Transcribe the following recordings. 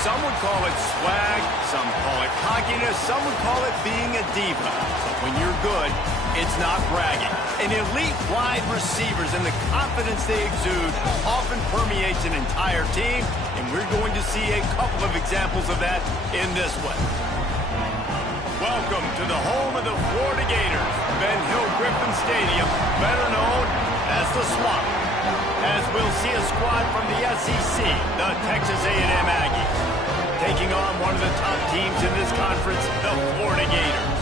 Some would call it swag, some call it cockiness, some would call it being a diva. But when you're good, it's not bragging. An elite wide receivers and the confidence they exude often permeates an entire team, and we're going to see a couple of examples of that in this one. Welcome to the home of the Florida Gators, Ben Hill Griffin Stadium, better known as the Swamp. As we'll see a squad from the SEC, the Texas A&M Aggies, taking on one of the top teams in this conference, the Florida Gators.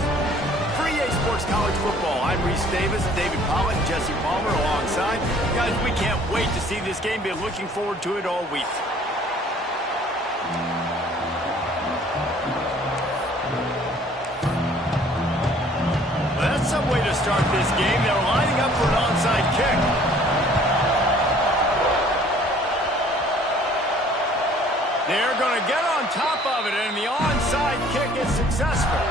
For EA Sports College Football, I'm Reese Davis, David Pollack, Jesse Palmer alongside. Guys, we can't wait to see this game. Been looking forward to it all week. Well, that's some way to start this game. They're lining up for an onside kick. They're going to get on top of it, and the onside kick is successful.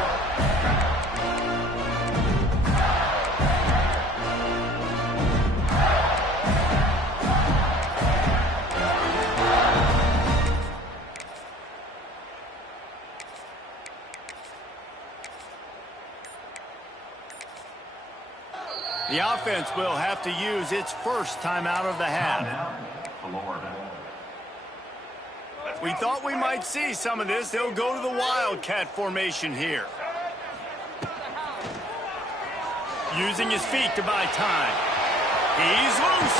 The offense will have to use its first timeout of the half. We thought we might see some of this. They'll go to the Wildcat formation here. Using his feet to buy time. He's loose.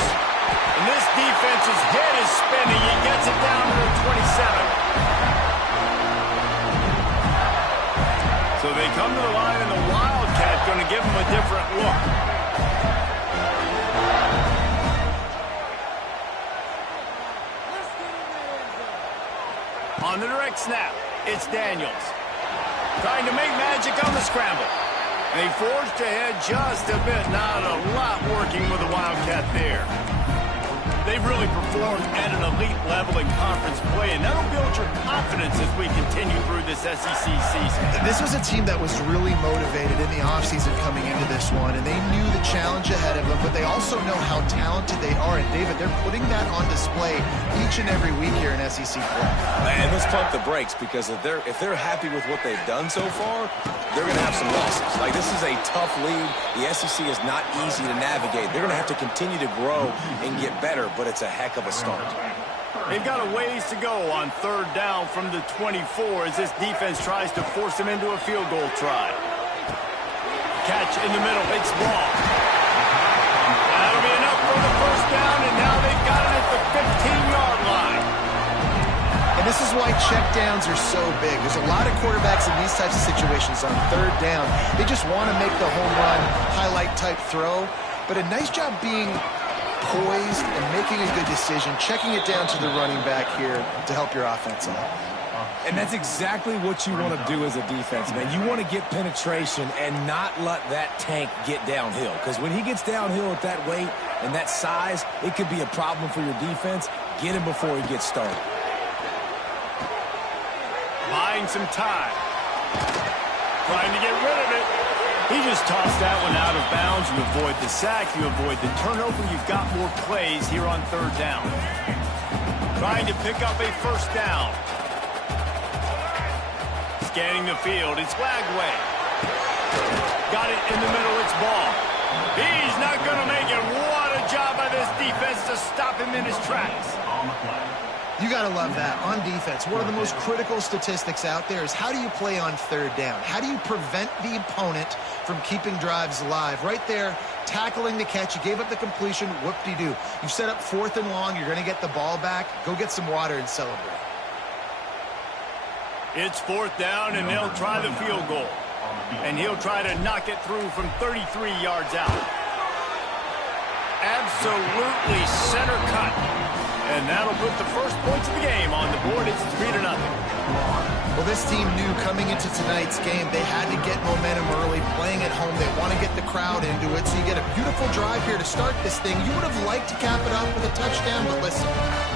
And this defense's head is spinning. He gets it down to the 27. So they come to the line, and the Wildcat going to give them a different look. On the direct snap, it's Daniels. Trying to make magic on the scramble. They forged ahead just a bit. Not a lot working with the Wildcat there. They've really performed at an elite level in conference play, and that'll build your confidence as we continue through this SEC season. This was a team that was really motivated in the offseason coming into this one, and they knew the challenge ahead of them, but they also know how talented they are. And, David, they're putting that on display each and every week here in SEC play. And let's pump the brakes, because if they're happy with what they've done so far, they're going to have some losses. Like, this is a tough league. The SEC is not easy to navigate. They're going to have to continue to grow and get better, but it's a heck of a start. They've got a ways to go on third down from the 24 as this defense tries to force them into a field goal try. Catch in the middle, it's ball. That'll be enough for the first down, and now they've got it at the 15-yard line. And this is why checkdowns are so big. There's a lot of quarterbacks in these types of situations on third down. They just want to make the home run, highlight-type throw, but a nice job being poised and making a good decision, checking it down to the running back here to help your offense out. And that's exactly what you want to do as a defense, man. You want to get penetration and not let that tank get downhill, because when he gets downhill at that weight and that size, it could be a problem for your defense. Get him before he gets started. Buying some time. Trying to get rid of it. He just tossed that one out of bounds. You avoid the sack, you avoid the turnover. You've got more plays here on third down. Trying to pick up a first down. Scanning the field, it's Lagway. Got it in the middle, it's ball. He's not going to make it. What a job by this defense to stop him in his tracks. You got to love that. On defense, one of the most critical statistics out there is how do you play on third down? How do you prevent the opponent from keeping drives alive? Right there, tackling the catch. You gave up the completion. Whoop-de-doo. You set up fourth and long. You're going to get the ball back. Go get some water and celebrate. It's fourth down, and they'll try the field goal. And he'll try to knock it through from 33 yards out. Absolutely center cut. And that'll put the first points of the game on the board. It's 3-0. Well, this team knew coming into tonight's game they had to get momentum early, playing at home. They want to get the crowd into it. So you get a beautiful drive here to start this thing. You would have liked to cap it off with a touchdown, but listen,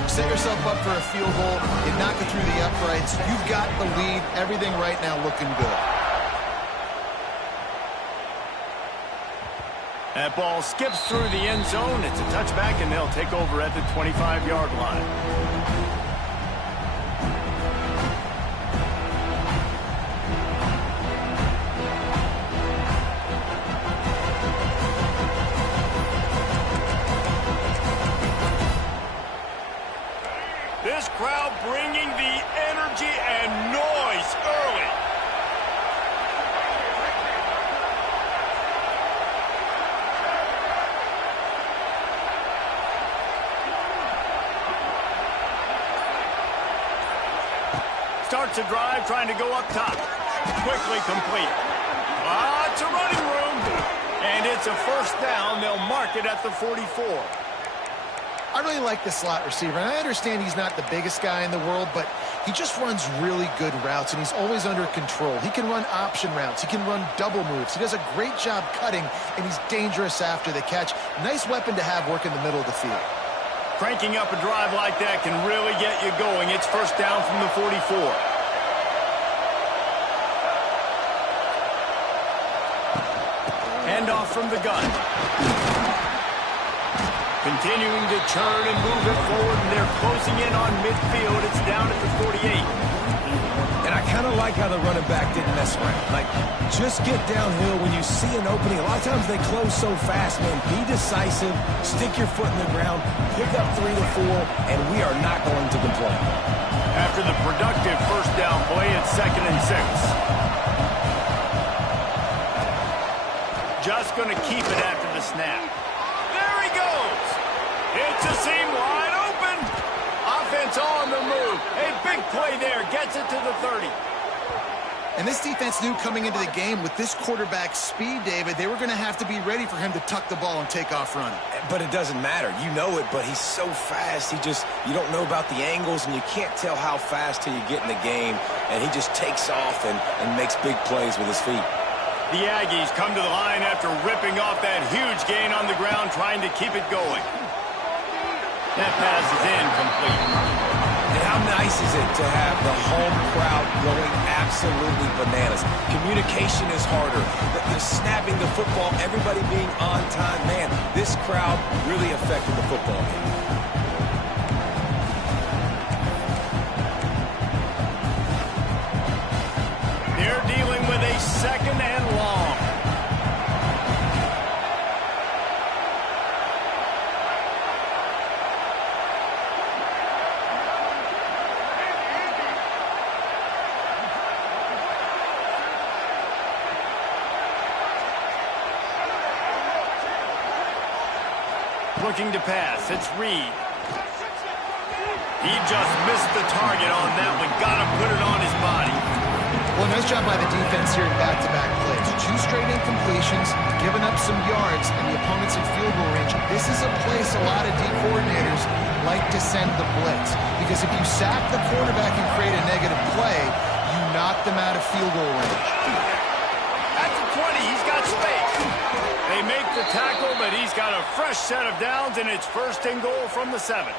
set yourself up for a field goal. You knock it through the uprights. You've got the lead. Everything right now looking good. That ball skips through the end zone. It's a touchback, and they'll take over at the 25-yard line. crowd bringing the energy and noise early. Starts a drive trying to go up top. Quickly complete. It's a running room. And it's a first down. They'll mark it at the 44. I really like the slot receiver, and I understand he's not the biggest guy in the world, but he just runs really good routes, and he's always under control. He can run option routes. He can run double moves. He does a great job cutting, and he's dangerous after the catch. Nice weapon to have work in the middle of the field. Cranking up a drive like that can really get you going. It's first down from the 44. Handoff from the gun. Continuing to churn and move it forward, and they're closing in on midfield. It's down at the 48. And I kind of like how the running back didn't mess around. Like, just get downhill when you see an opening. A lot of times they close so fast, man. Be decisive, stick your foot in the ground, pick up 3 to 4, and we are not going to complain. After the productive first down play, it's 2nd and 6. Just going to keep it after the snap. There he goes. It's a seam wide open. Offense on the move. A big play there. Gets it to the 30. And this defense knew coming into the game with this quarterback's speed, David, they were going to have to be ready for him to tuck the ball and take off running. But it doesn't matter. You know it, but he's so fast. You don't know about the angles, and you can't tell how fast till you get in the game. And he just takes off and makes big plays with his feet. The Aggies come to the line after ripping off that huge gain on the ground, trying to keep it going. That pass is incomplete. And how nice is it to have the home crowd going absolutely bananas? Communication is harder. The snapping the football, everybody being on time. Man, this crowd really affected the football game. They're dealing with a 2nd and long. Looking to pass. It's Reed. He just missed the target on that one. Got to put it on his body. Well, nice job by the defense here in back-to-back plays. 2 straight incompletions, giving up some yards, and the opponent's in field goal range. This is a place a lot of D coordinators like to send the blitz, because if you sack the quarterback and create a negative play, you knock them out of field goal range. At the 20, he's got space. They make the tackle, but he's got a fresh set of downs, and it's 1st and goal from the 7.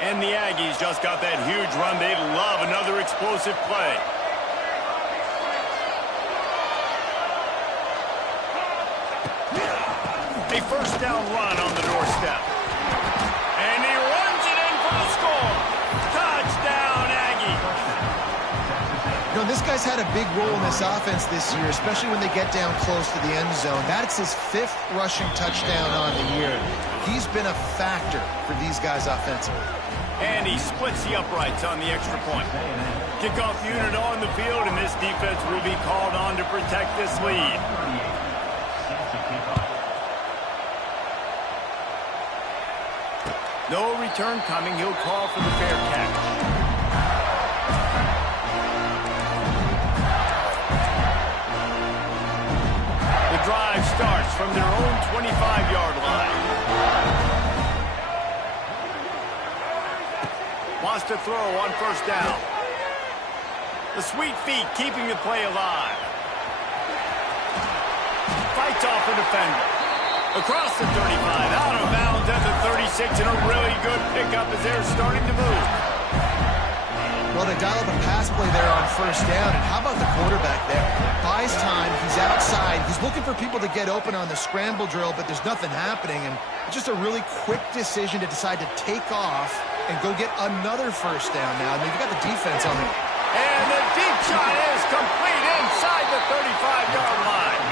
And the Aggies just got that huge run. They'd love another explosive play. A first down run on the doorstep. And he runs it in for the score. Touchdown, Aggie. You know, this guy's had a big role in this offense this year, especially when they get down close to the end zone. That's his 5th rushing touchdown on the year. He's been a factor for these guys offensively. And he splits the uprights on the extra point. Kickoff unit on the field, and this defense will be called on to protect this lead. No return coming. He'll call for the fair catch. The drive starts from their own 25-yard line. Wants to throw on first down. The sweet feet keeping the play alive. Fights off a defender. Across the 35, out of bounds at the 36, and a really good pickup as they're starting to move. Well, they dial up a pass play there on first down, and how about the quarterback there? Buys time, he's outside, he's looking for people to get open on the scramble drill, but there's nothing happening, and just a really quick decision to decide to take off and go get another first down now. I mean, you've got the defense on it. And the deep shot is complete inside the 35-yard line.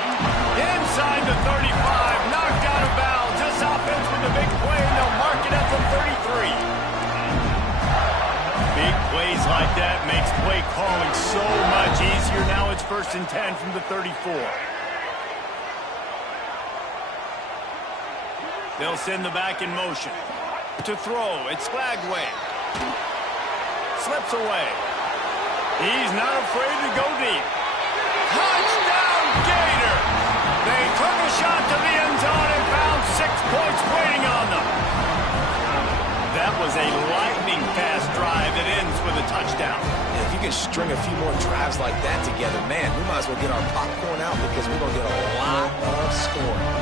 Inside the 35, knocked out of bounds. This offense with a big play, and they'll mark it at the 33. Big plays like that makes play calling so much easier. Now it's 1st and 10 from the 34. They'll send the back in motion. To throw, it's Flagway. Slips away. He's not afraid to go deep. Touchdown, Gator! They took a shot to the end zone and found 6 points waiting on them. That was a lightning-fast drive that ends with a touchdown. If you can string a few more drives like that together, man, we might as well get our popcorn out because we're going to get a lot of scoring.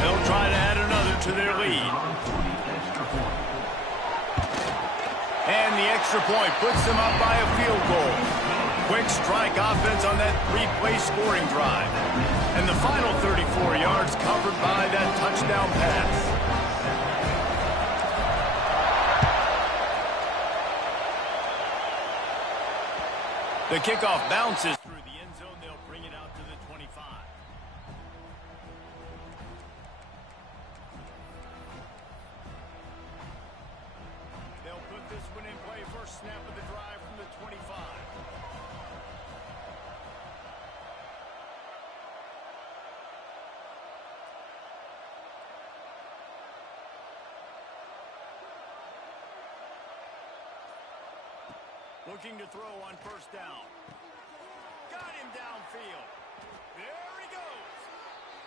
They'll try to add another to their lead. And the extra point puts them up by a field goal. Quick strike offense on that 3-play scoring drive. And the final 34 yards covered by that touchdown pass. The kickoff bounces through the end zone. They'll bring it out to the 25. They'll put this one in play. First snap of the drive from the 25. Looking to throw on first down. Got him downfield. There he goes.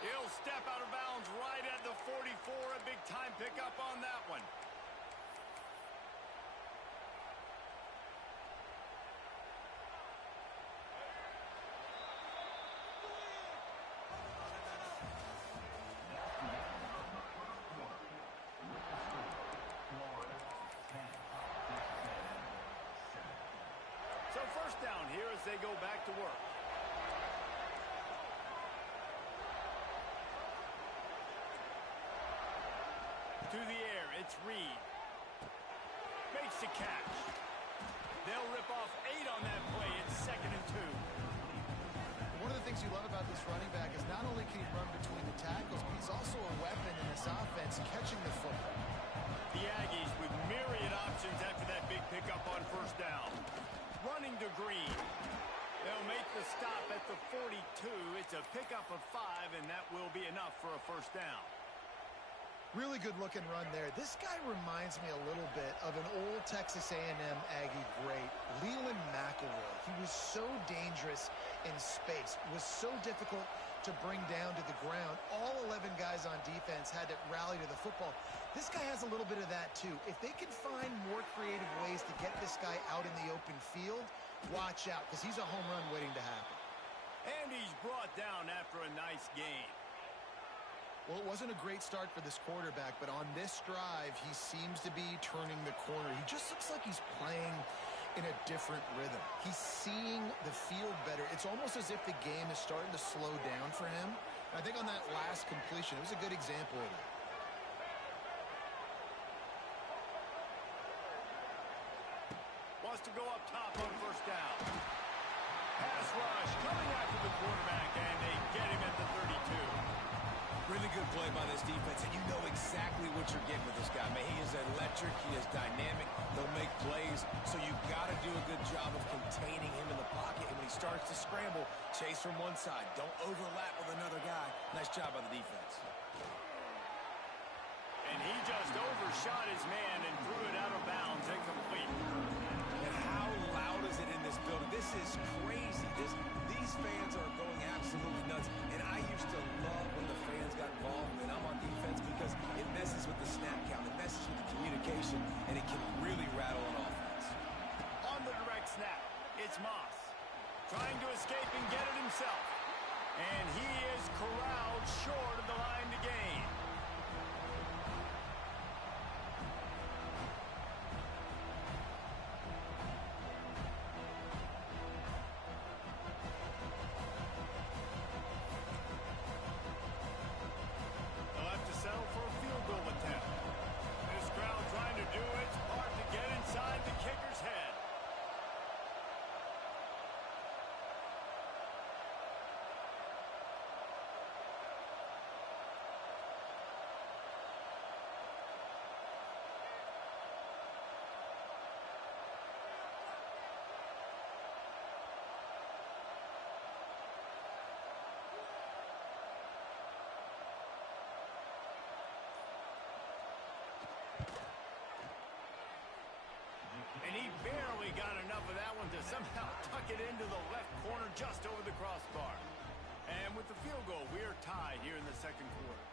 He'll step out of bounds right at the 44. A big time pickup on that one. So first down here as they go back to work. To the air, it's Reed. Makes the catch. They'll rip off 8 on that play. It's 2nd and 2. One of the things you love about this running back is not only can he run between the tackles, but he's also a weapon in this offense catching the football. The Aggies with myriad options after that big pickup on first down. Running to Green. They'll make the stop at the 42. It's a pickup of 5, and that will be enough for a first down. Really good-looking run there. This guy reminds me a little bit of an old Texas A&M Aggie great, Leland McElroy. He was so dangerous in space, was so difficult to bring down to the ground. All 11 guys on defense had to rally to the football. This guy has a little bit of that, too. If they can find more creative ways to get this guy out in the open field, watch out, because he's a home run waiting to happen. And he's brought down after a nice game. Well, it wasn't a great start for this quarterback, but on this drive, he seems to be turning the corner. He just looks like he's playing in a different rhythm. He's seeing the field better. It's almost as if the game is starting to slow down for him. I think on that last completion, it was a good example of it. Wants to go up top on first down. Pass rush coming after the quarterback, and they get him at the 32. Really good play by this defense, and you know exactly what you're getting with this guy. Man, he is electric. He is dynamic. He'll make plays, so you've got to do a good job of containing him in the pocket. And when he starts to scramble, chase from one side. Don't overlap with another guy. Nice job by the defense. And he just overshot his man and threw it out of bounds, incomplete. And how loud is it in this building? This is crazy. These fans are going absolutely nuts. And I used to love when the fans got involved when I'm on defense because it messes with the snap count. It messes with the communication, and it can really rattle an offense. On the direct snap, it's Moss. Trying to escape and get it himself. And he is corralled short of the line to gain. somehow tuck it into the left corner just over the crossbar. And with the field goal, we are tied here in the second quarter.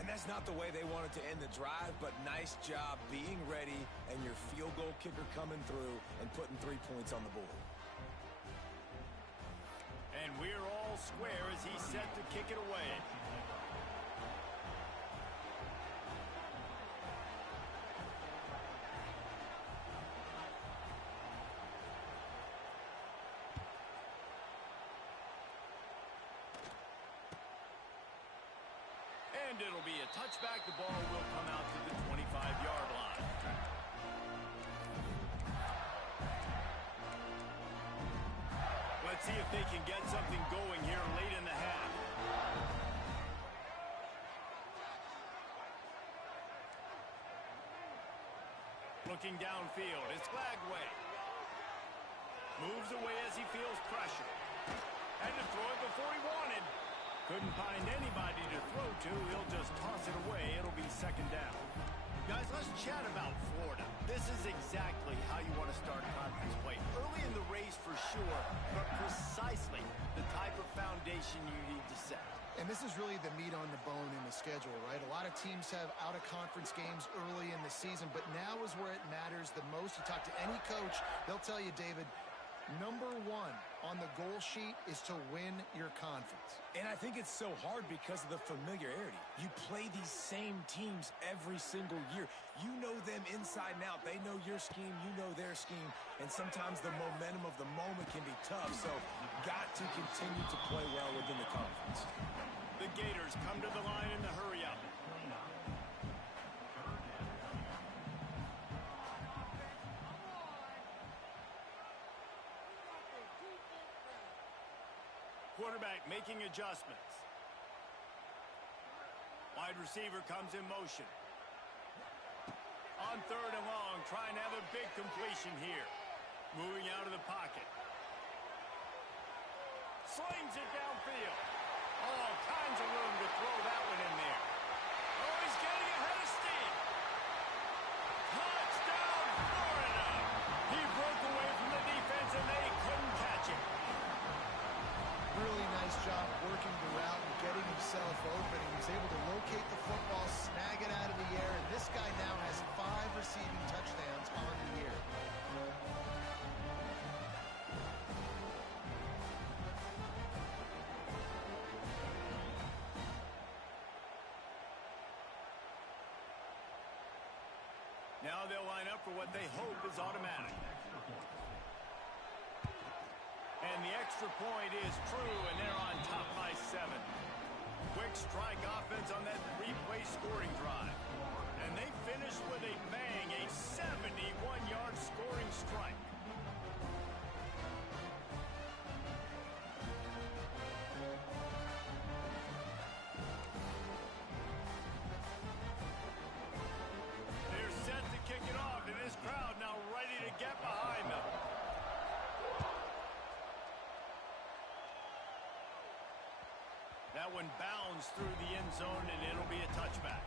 And that's not the way they wanted to end the drive, but nice job being ready and your field goal kicker coming through and putting 3 points on the board. And we're all square as he's set to kick it away. And it'll be a touchback. The ball will come out to the 25-yard line. Let's see if they can get something going here late in the half. Looking downfield, it's Glagway. Moves away as he feels pressure. Had to throw it before he wanted. Couldn't find anybody to throw to. He'll just toss it away. It'll be second down. Guys, let's chat about Florida. This is exactly how you want to start conference play. Early in the race for sure, but precisely the type of foundation you need to set. And this is really the meat on the bone in the schedule, right? A lot of teams have out-of-conference games early in the season, but now is where it matters the most. You talk to any coach, they'll tell you, David, number one on the goal sheet is to win your conference. And I think it's so hard because of the familiarity. You play these same teams every single year. You know them inside and out. They know your scheme, you know their scheme, and sometimes the momentum of the moment can be tough, so got to continue to play well within the conference. The Gators come to the line in the hurry-up. Quarterback making adjustments. Wide receiver comes in motion. On third and long, trying to have a big completion here. Moving out of the pocket. Slings it downfield. All kinds of room to throw that one in there. Oh, he's getting ahead of steam. Touchdown, Florida! He broke away from the defense and they couldn't catch him. Really nice job working the route and getting himself open. He was able to locate the football, snag it out of the air, and this guy now has 5 receiving touchdowns on the year. Now they'll line up for what they hope is automatic. And the extra point is true, and they're on top by 7. Quick strike offense on that 3-play scoring drive. And they finish with a bang, a 71-yard scoring strike. They're set to kick it off, and this crowd now ready to get behind them. That one bounds through the end zone, and it'll be a touchback.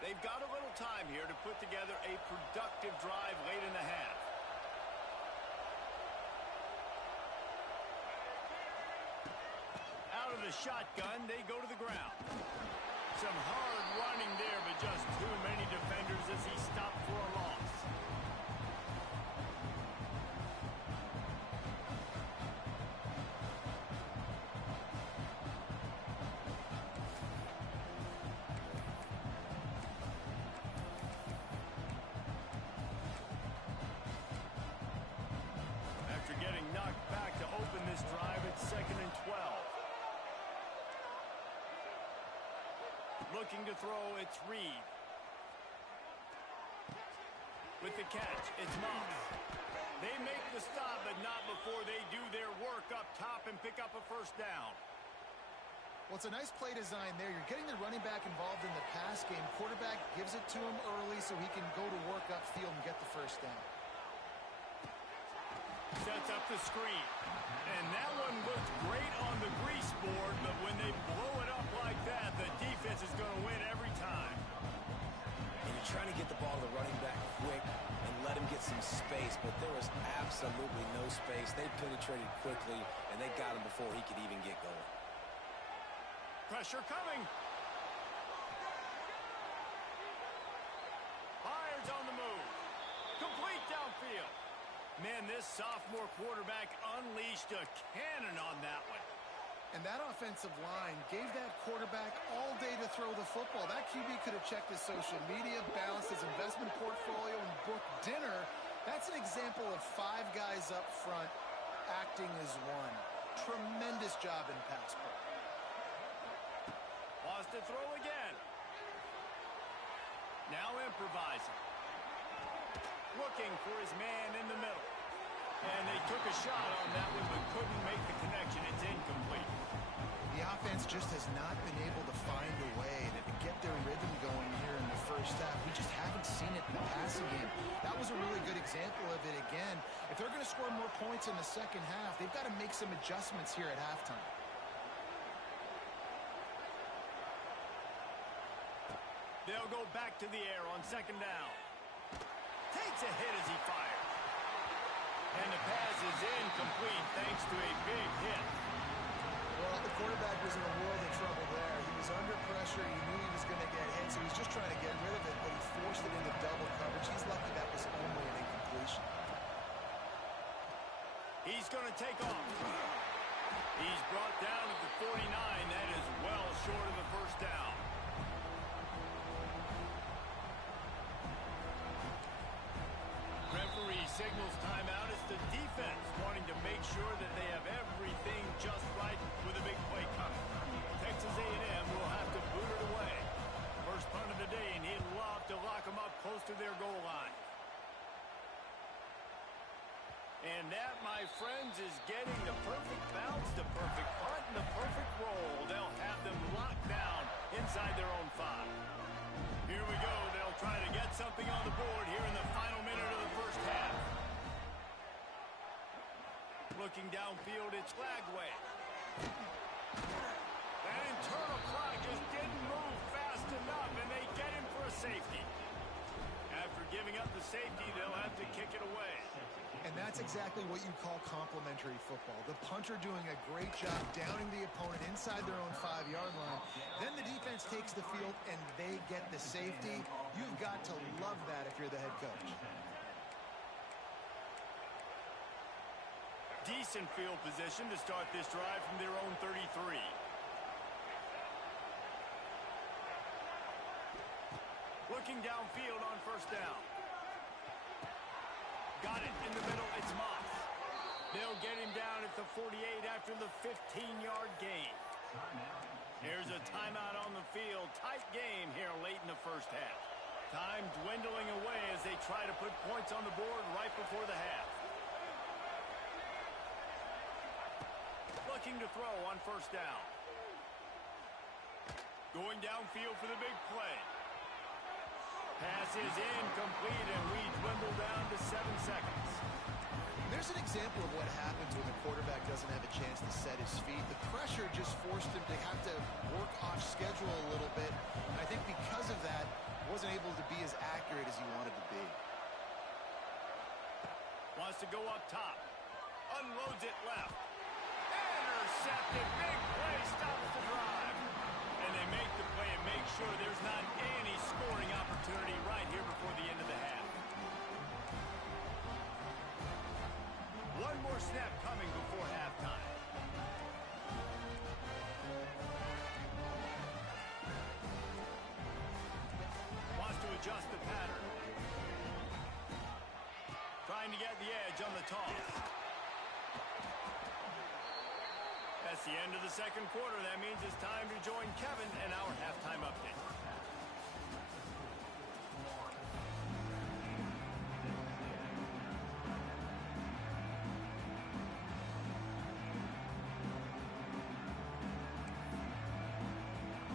They've got a little time here to put together a productive drive late in the half. Out of the shotgun, they go to the ground. Some hard running there, but just too many defenders as he stopped for a loss. After getting knocked back to open this drive, it's 2nd and 12. Looking to throw, it's Reed. With the catch, it's Moss. They make the stop, but not before they do their work up top and pick up a first down. Well, it's a nice play design there. You're getting the running back involved in the pass game. Quarterback gives it to him early so he can go to work upfield and get the first down. Sets up the screen. And that one looked great on the grease board, but when they blow it up like that, the defense is going to win every time. And you're trying to get the ball to the running back quick and let him get some space, but there was absolutely no space. They penetrated quickly, and they got him before he could even get going. Pressure coming. Byers on the move. Complete downfield. Man, this sophomore quarterback unleashed a cannon on that one. And that offensive line gave that quarterback all day to throw the football. That QB could have checked his social media, balanced his investment portfolio, and booked dinner. That's an example of 5 guys up front acting as one. Tremendous job in pass pro. Wants to throw again. Now improvising. Looking for his man in the middle. And they took a shot on that one, but couldn't make the connection. It's incomplete. The offense just has not been able to find a way to get their rhythm going here in the first half. We just haven't seen it in the passing game. That was a really good example of it again. If they're going to score more points in the second half, they've got to make some adjustments here at halftime. They'll go back to the air on second down. Takes a hit as he fires. And the pass is incomplete thanks to a big hit. Well, the quarterback was in a world of trouble there. He was under pressure. He knew he was going to get hit, so he was just trying to get rid of it, but he forced it into double coverage. He's lucky that was only an incompletion. He's going to take off. He's brought down at the 49. That is well short of the first down. Referee signals timeout. It's the defense wanting to make sure that they have everything just right with a big play coming. Texas A&M will have to boot it away. First punt of the day, and he'd love to lock them up close to their goal line. And that, my friends, is getting the perfect bounce, the perfect punt, and the perfect roll. They'll have them locked down inside their own 5. Here we go. They'll try to get something on the board here in the final minute of the first half. Looking downfield, it's Flagway. That internal clock just didn't move fast enough, and they get him for a safety. After giving up the safety, they'll have to kick it away. And that's exactly what you call complementary football. The punter doing a great job downing the opponent inside their own 5-yard line. Then the defense takes the field and they get the safety. You've got to love that if you're the head coach. Decent field position to start this drive from their own 33. Looking downfield on first down. Got it in the middle. It's Moss. They'll get him down at the 48 after the 15-yard gain. Here's a timeout on the field. Tight game here late in the first half. Time dwindling away as they try to put points on the board right before the half. Looking to throw on first down. Going downfield for the big play. Pass is incomplete, and we dwindle down to 7 seconds. There's an example of what happens when the quarterback doesn't have a chance to set his feet. The pressure just forced him to have to work off schedule a little bit. And I think because of that, wasn't able to be as accurate as he wanted to be. Wants to go up top. Unloads it left. Intercepted. Big play. Stops the drive. And they make the play and make sure there's not any scoring opportunity right here before the end of the half. One more snap coming before halftime. Wants to adjust the pattern. Trying to get the edge on the toss. That's the end of the second quarter. That means it's time to join Kevin and our halftime update.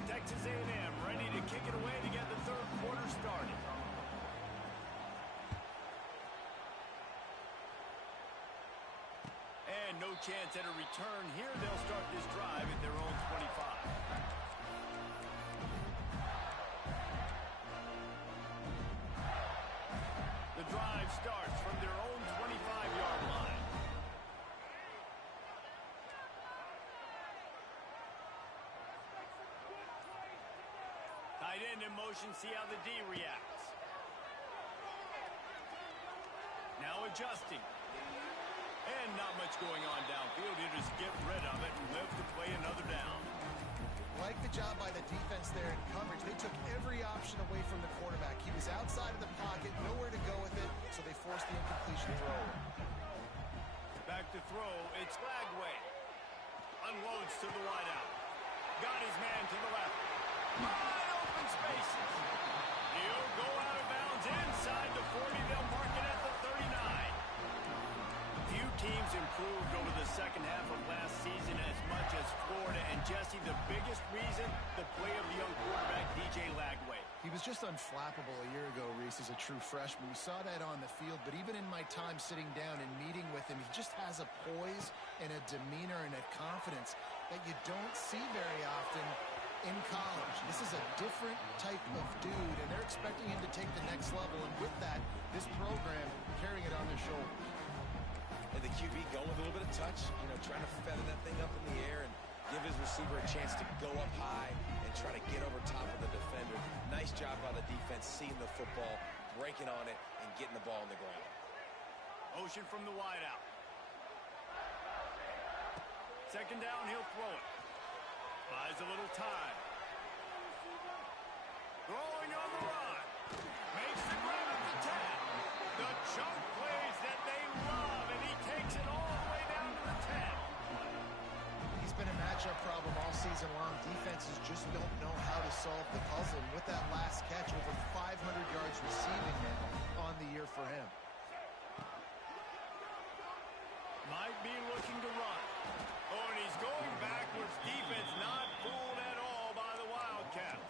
Texas A&M ready to kick it away to get the third quarter started. And no chance at a return here. They'll start this drive at their own 25. The drive starts from their own 25-yard line. Tight end in motion, see how the D reacts. Now adjusting. And not much going on downfield. He'll just get rid of it and live to play another down. Like the job by the defense there in coverage. They took every option away from the quarterback. He was outside of the pocket, nowhere to go with it, so they forced the incompletion throw. Back to throw, it's Lagway. Unloads to the wideout. Got his man to the left. Wide open spaces. He'll go out of bounds inside the 40. They'll mark it at the 39. Few teams improved over the second half of last season as much as Florida. And Jesse, the biggest reason, the play of the young quarterback, DJ Lagway. He was just unflappable a year ago, Reese, as a true freshman. We saw that on the field, but even in my time sitting down and meeting with him, he just has a poise and a demeanor and a confidence that you don't see very often in college. This is a different type of dude, and they're expecting him to take the next level, and with that, this program carrying it on their shoulders. And the QB going with a little bit of touch, trying to feather that thing up in the air and give his receiver a chance to go up high and try to get over top of the defender. Nice job by the defense, seeing the football, breaking on it, and getting the ball on the ground. Motion from the wideout. Second down, he'll throw it. Buys a little time. Throwing on the run. Makes the grab at the 10. The chunk plays that they love, and he takes it all the way down to the 10. He's been a matchup problem all season long. Defenses just don't know how to solve the puzzle. And with that last catch, over 500 yards receiving now on the year for him. Might be looking to run. Oh, and he's going backwards. Defense not fooled at all by the Wildcats.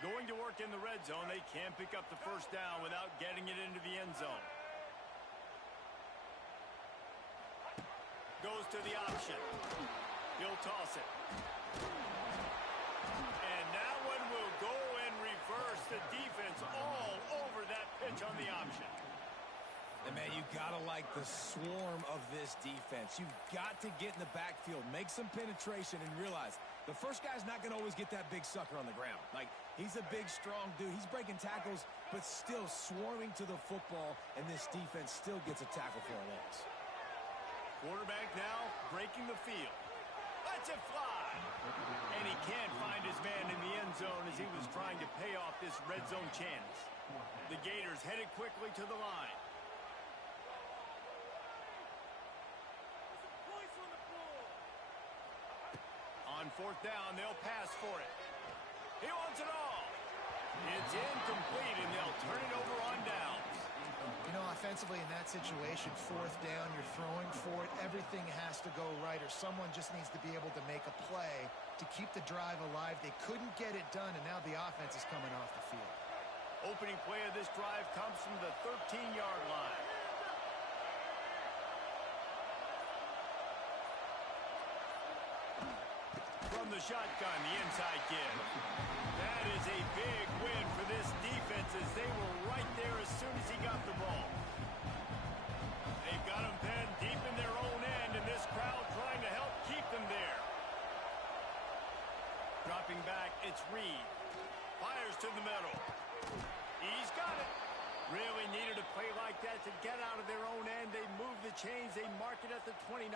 Going to work in the red zone. They can't pick up the first down without getting it into the end zone. Goes to the option. He'll toss it. And that one will go and reverse. The defense all over that pitch on the option. And, man, you got to like the swarm of this defense. You've got to get in the backfield, make some penetration, and realize the first guy's not going to always get that big sucker on the ground. Like, he's a big, strong dude. He's breaking tackles, but still swarming to the football, and this defense still gets a tackle for a loss. Quarterback now breaking the field. Lets it fly. And he can't find his man in the end zone as he was trying to pay off this red zone chance. The Gators headed quickly to the line. On fourth down, they'll pass for it. He wants it all. It's incomplete, and they'll turn it over on downs. You know, offensively in that situation, fourth down, you're throwing for it. Everything has to go right, or someone just needs to be able to make a play to keep the drive alive. They couldn't get it done, and now the offense is coming off the field. Opening play of this drive comes from the 13-yard line. From the shotgun, the inside give. That is a big win for this defense as they were right there as soon as he got the ball. They've got him pinned deep in their own end, and this crowd trying to help keep them there. Dropping back, it's Reed. Fires to the middle. He's got it. Really needed a play like that to get out of their own end. They move the chains. They mark it at the 29.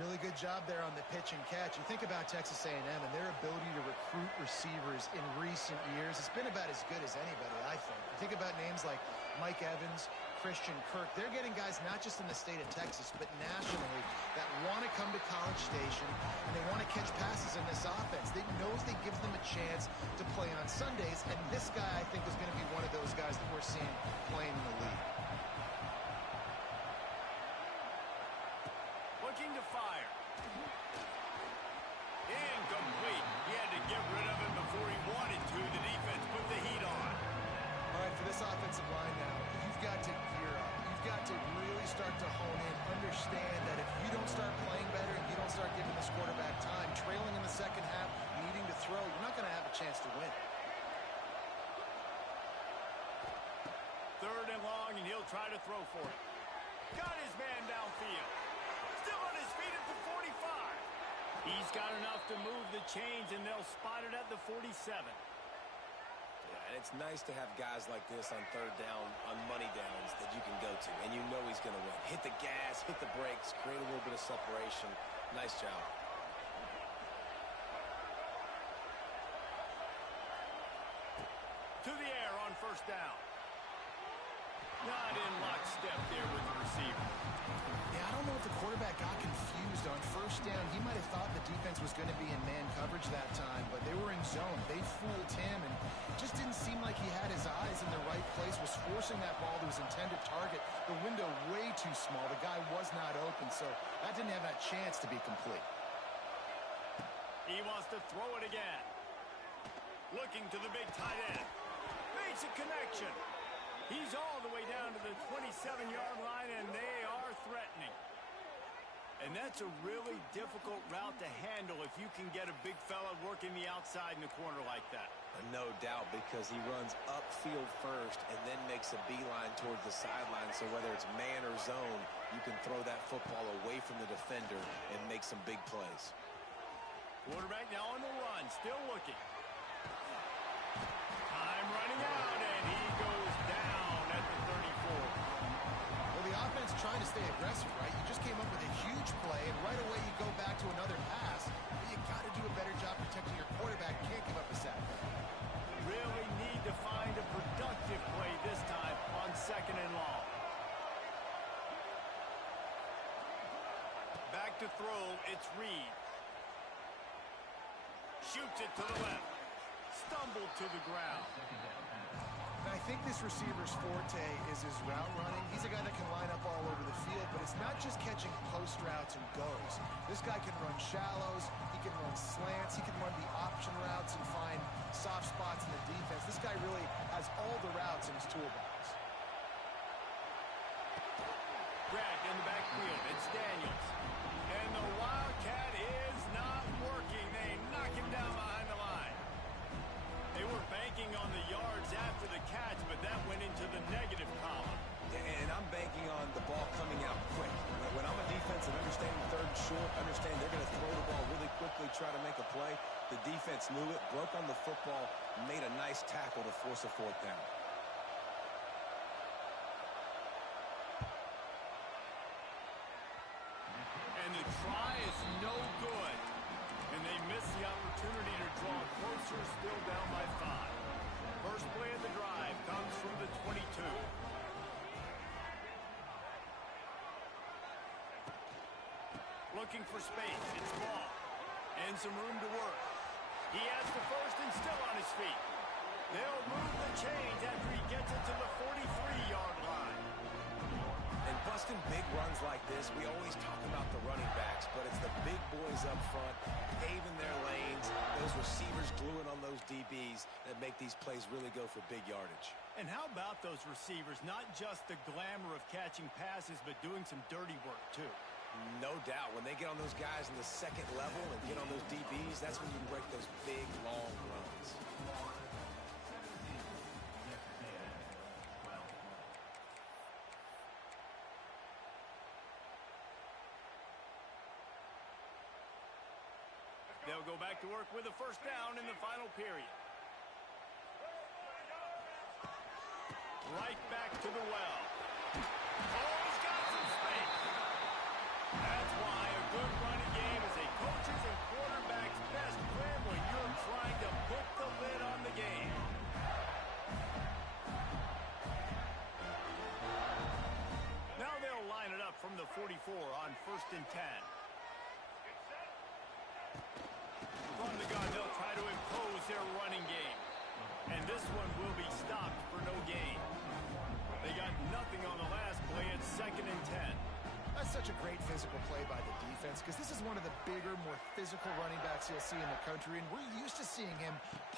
Really good job there on the pitch and catch. You think about Texas A&M and their ability to recruit receivers in recent years. It's been about as good as anybody, I think. You think about names like Mike Evans, Christian Kirk. They're getting guys not just in the state of Texas, but nationally that want to come to College Station and they want to catch passes in this offense. They knows they gives them a chance to play on Sundays, and this guy, I think, is going to be one of those guys that we're seeing playing in the league. Looking to fire. Incomplete. He had He'll try to throw for it. Got his man downfield. Still on his feet at the 45. He's got enough to move the chains, and they'll spot it at the 47. Yeah, and it's nice to have guys like this on third down, on money downs that you can go to, and you know he's going to win. Hit the gas, hit the brakes, create a little bit of separation. Nice job. To the air on first down. Not in lockstep there with the receiver. Yeah, I don't know if the quarterback got confused on first down. He might have thought the defense was going to be in man coverage that time, but they were in zone. They fooled him, and it just didn't seem like he had his eyes in the right place, was forcing that ball to his intended target. The window way too small. The guy was not open, so that didn't have that chance to be complete. He wants to throw it again. Looking to the big tight end. Makes a connection. He's all the way down to the 27-yard line, and they are threatening. And that's a really difficult route to handle if you can get a big fella working the outside in the corner like that. No doubt, because he runs upfield first and then makes a beeline towards the sideline. So whether it's man or zone, you can throw that football away from the defender and make some big plays. Quarterback now on the run, still looking. Time running out, and he goes down at the 34. Well, the offense trying to stay aggressive, right? You just came up with a huge play, and right away you go back to another pass. But you got to do a better job protecting your quarterback. Can't give up a sack. Really need to find a productive play this time on second and long. Back to throw, it's Reed. Shoots it to the left. Stumbled to the ground. And I think this receiver's forte is his route running. He's a guy that can line up all over the field, but it's not just catching post routes and goes. This guy can run shallows, he can run slants, he can run the option routes and find soft spots in the defense. This guy really has all the routes in his toolbox. Grabbed in the backfield, it's Daniels. And the Wildcat is not working. They knock him down behind the line. They were banking on the yards after the catch, but that went into the negative column. And I'm banking on the ball coming out quick. When I'm a defense and understanding third and short, understand they're going to throw the ball really quickly, try to make a play. The defense knew it, broke on the football, made a nice tackle to force a fourth down. And the try is no good. And they miss the opportunity to draw closer, still down by 5. First play of the drive comes from the 22. Looking for space, it's Ball. And some room to work. He has the first and still on his feet. They'll move the chains after he gets it to the 43-yard line. And busting big runs like this, we always talk about the running backs, but it's the big boys up front, paving their lanes, those receivers gluing on those DBs that make these plays really go for big yardage. And how about those receivers? Not just the glamour of catching passes, but doing some dirty work, too. No doubt. When they get on those guys in the second level and get on those DBs, that's when you can break those big, long runs. They'll go back to work with a first down in the final period. Right back to the well. Oh, he's got some space. That's why a good running game is a coach's and quarterback's best friend when you're trying to put the lid on the game. Now they'll line it up from the 44 on 1st and 10. From the gun, they'll try to impose their running game. And this one will be stopped for no gain. They got nothing on the last play at 2nd and 10. That's such a great physical play by the defense because this is one of the bigger, more physical running backs you'll see in the country, and we're used to seeing him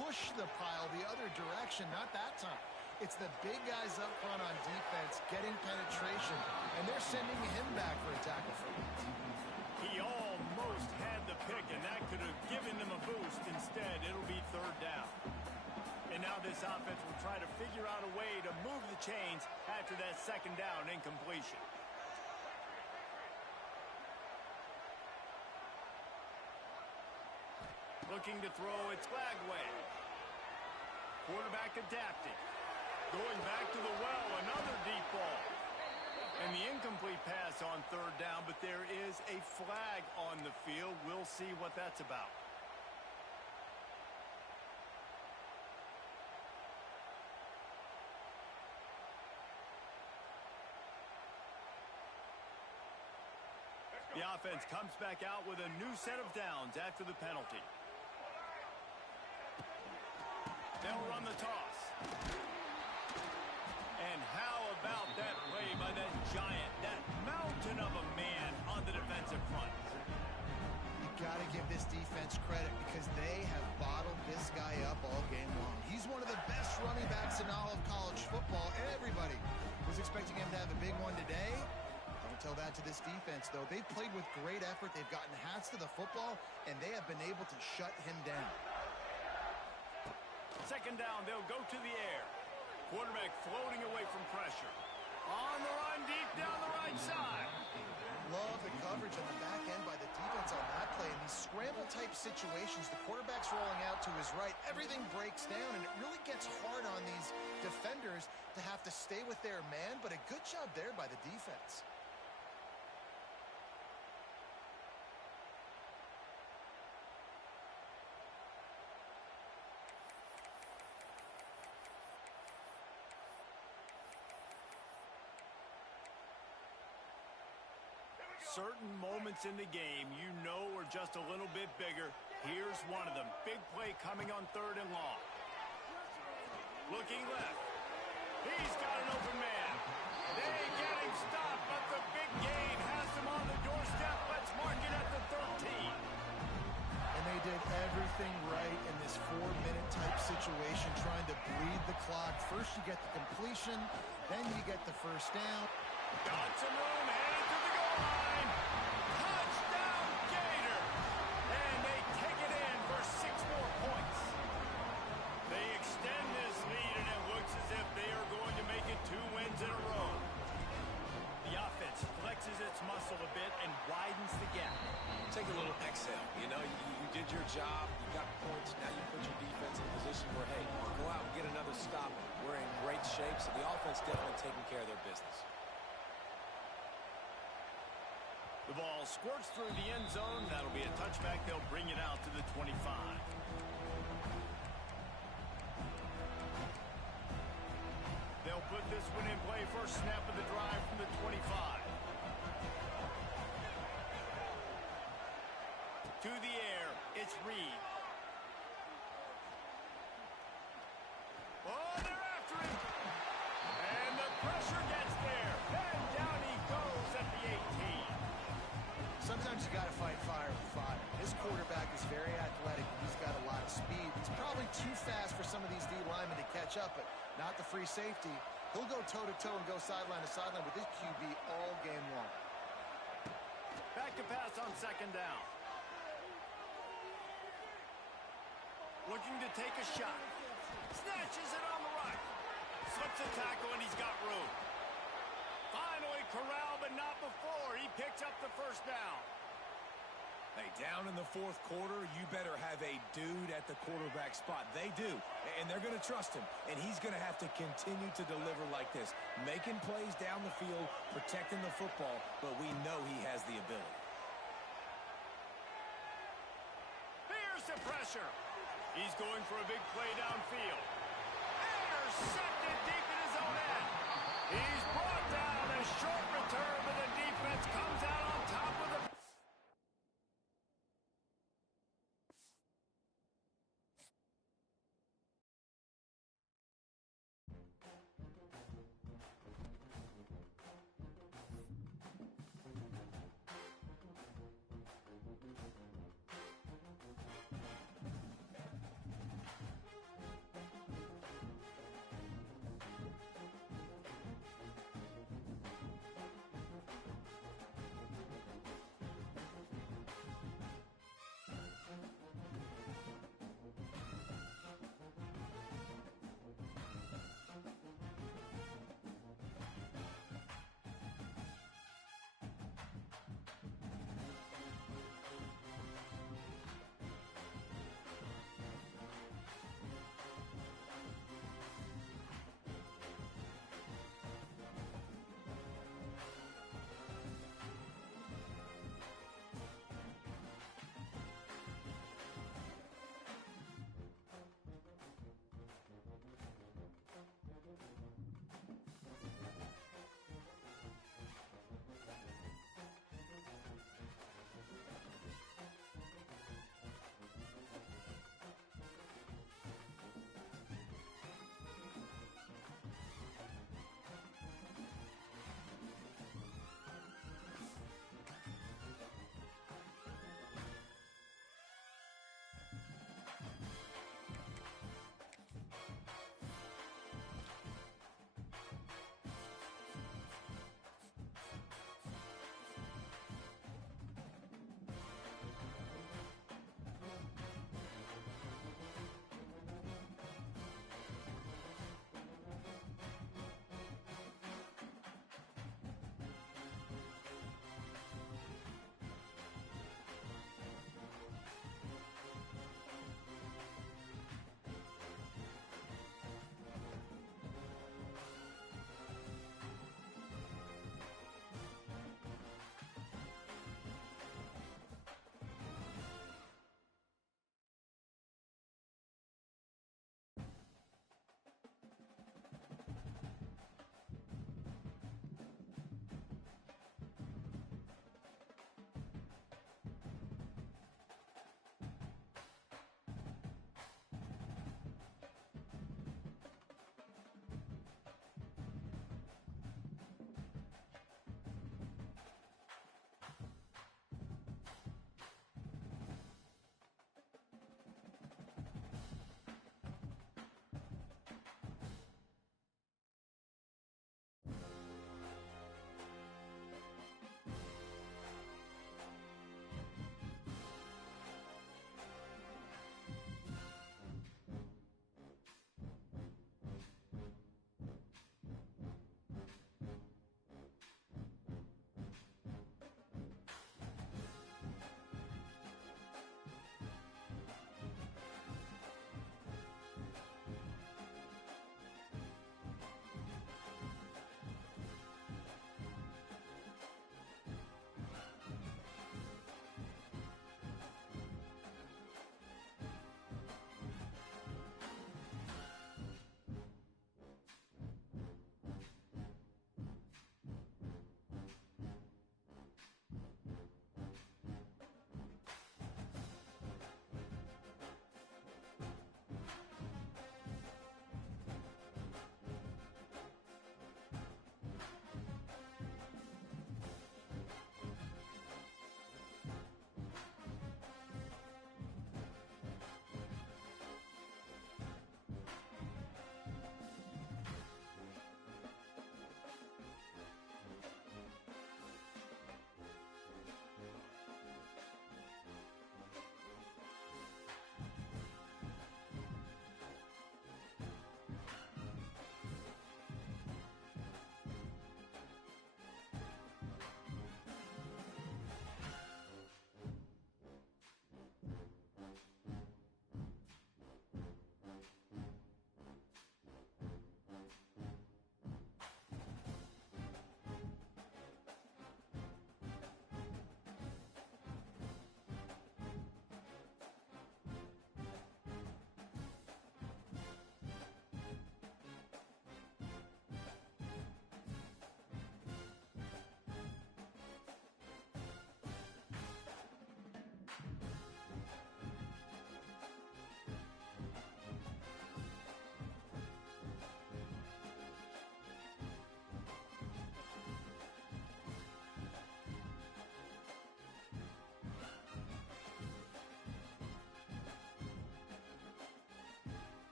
push the pile the other direction, not that time. It's the big guys up front on defense getting penetration, and they're sending him back for a tackle for him. He almost had the pick, and that could have given them a boost. Instead, it'll be 3rd down. And now this offense will try to figure out a way to move the chains after that second down incompletion. Looking to throw, it's Flagway. Quarterback adapting. Going back to the well, another deep ball. And the incomplete pass on third down, but there is a flag on the field. We'll see what that's about. The offense comes back out with a new set of downs after the penalty. They'll run the toss. And how about that play by that giant, that mountain of a man on the defensive front? You got to give this defense credit because they have bottled this guy up all game long. He's one of the best running backs in all of college football. Everybody was expecting him to have a big one today. Don't tell that to this defense, though. They've played with great effort. They've gotten hats to the football, and they have been able to shut him down. Second down, they'll go to the air. Quarterback floating away from pressure. On the run, deep down the right side. Love the coverage on the back end by the defense on that play. In these scramble-type situations, the quarterback's rolling out to his right. Everything breaks down, and it really gets hard on these defenders to have to stay with their man, but a good job there by the defense. Certain moments in the game you know are just a little bit bigger. Here's one of them. Big play coming on third and long. Looking left. He's got an open man. They get him stopped, but the big gain has him on the doorstep. Let's mark it at the 13. And they did everything right in this 4-minute type situation, trying to bleed the clock. First you get the completion, then you get the first down. Got some room, headed to the goal line. Touchdown, Gator! And they take it in for 6 more points. They extend this lead, and it looks as if they are going to make it 2 wins in a row. The offense flexes its muscle a bit and widens the gap. Take a little exhale. You know, you did your job. You got points. Now you put your defense in a position where, hey, go out and get another stop. We're in great shape, so the offense definitely taking care of their business. The ball squirts through the end zone. That'll be a touchback. They'll bring it out to the 25. They'll put this one in play. First snap of the drive from the 25. To the air, it's Reed. Oh, they're after him. And the pressure gets there. And down he goes at the 18. Sometimes you got to fight fire with fire. This quarterback is very athletic. He's got a lot of speed. He's probably too fast for some of these D linemen to catch up, but not the free safety. He'll go toe-to-toe and go sideline to sideline with his QB all game long. Back to pass on second down. Looking to take a shot. Snatches it on the right. Slips a tackle, and he's got room. Finally corralled, but not before. He picks up the first down. Hey, down in the fourth quarter, you better have a dude at the quarterback spot. They do, and they're going to trust him, and he's going to have to continue to deliver like this, making plays down the field, protecting the football, but we know he has the ability. Here's the pressure. He's going for a big play downfield. Intercepted deep in his own end. He's brought down. A short return, but the defense comes out on top of the...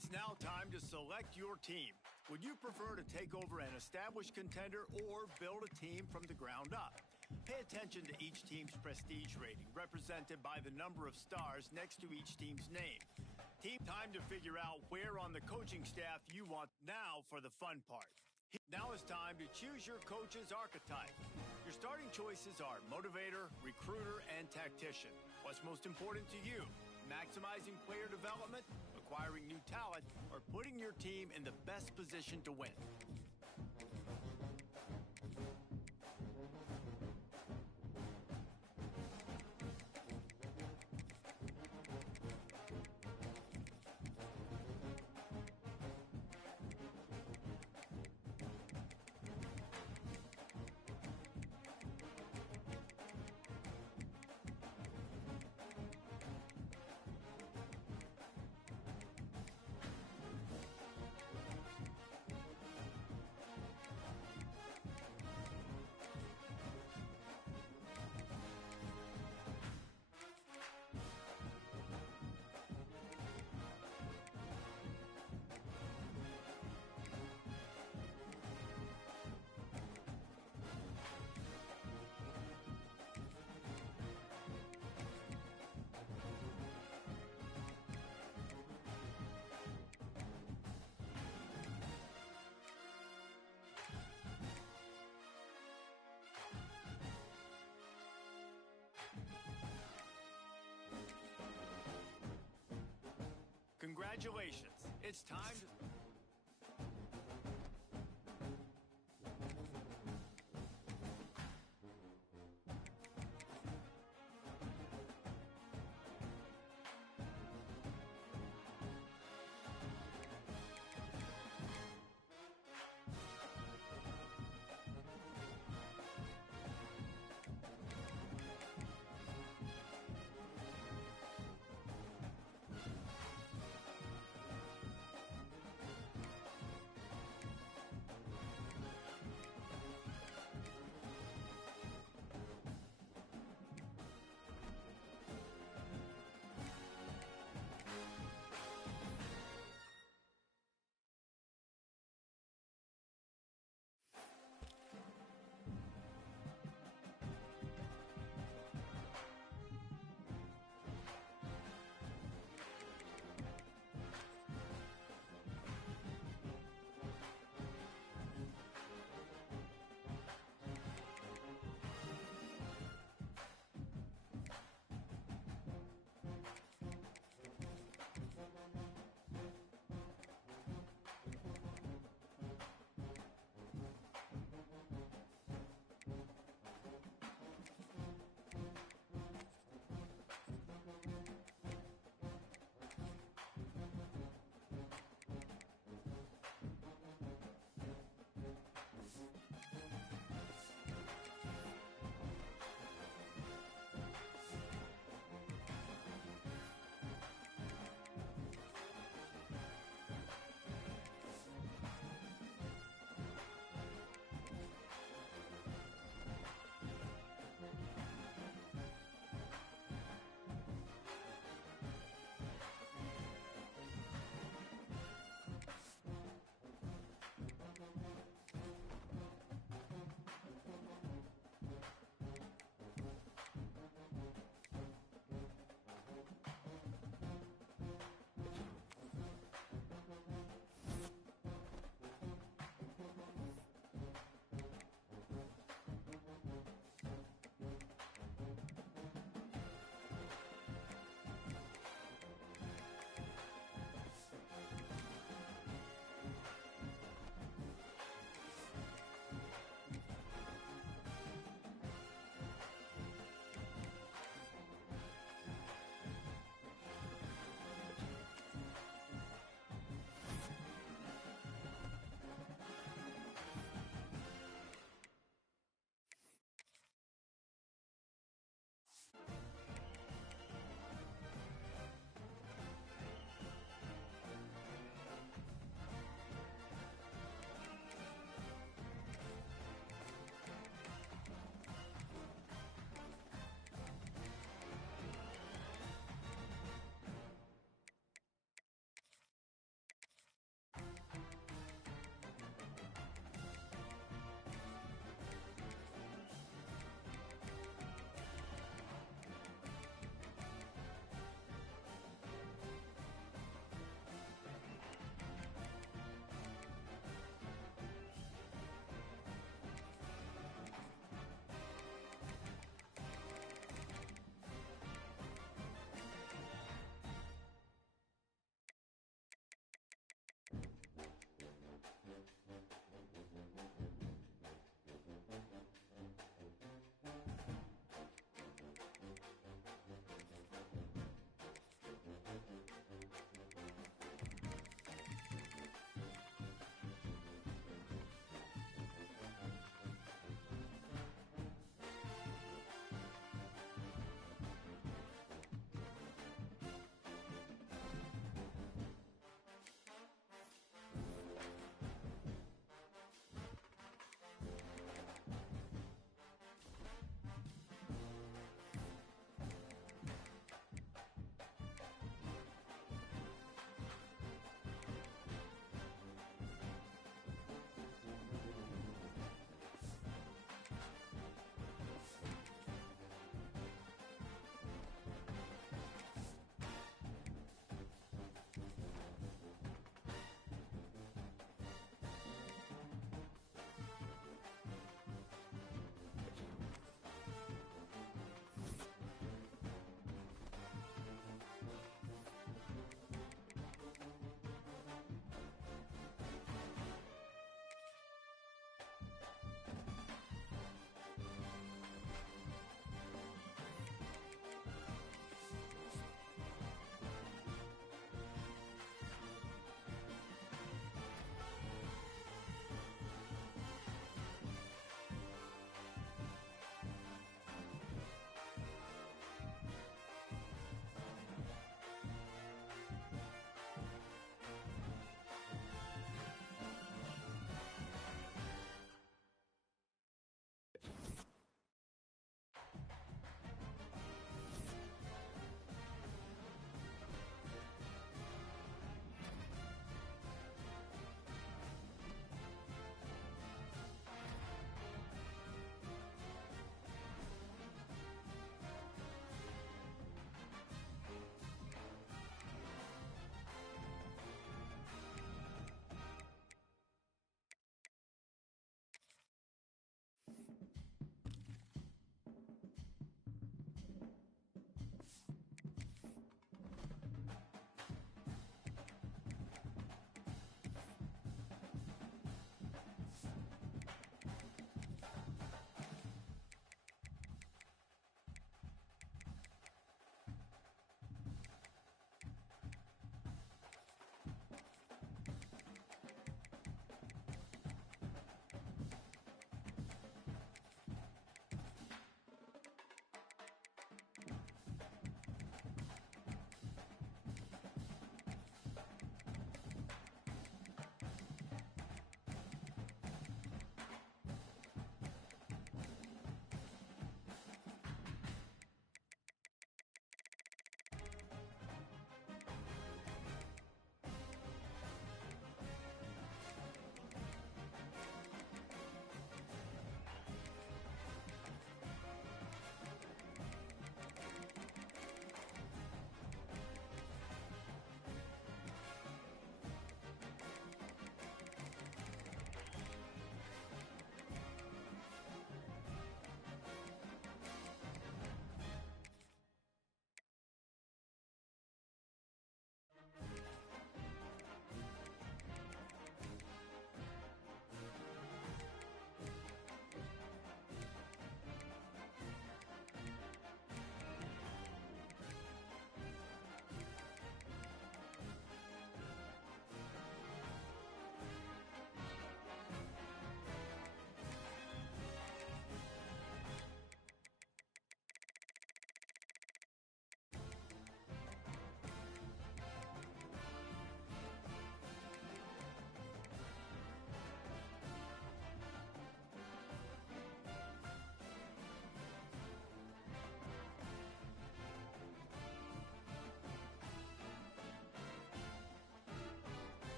It's now time to select your team. Would you prefer to take over an established contender or build a team from the ground up? Pay attention to each team's prestige rating, represented by the number of stars next to each team's name. Time to figure out where on the coaching staff you want. Now for the fun part. Now it's time to choose your coach's archetype. Your starting choices are motivator, recruiter, and tactician. What's most important to you? Maximizing player development, acquiring new talent, or putting your team in the best position to win? Congratulations. It's time to...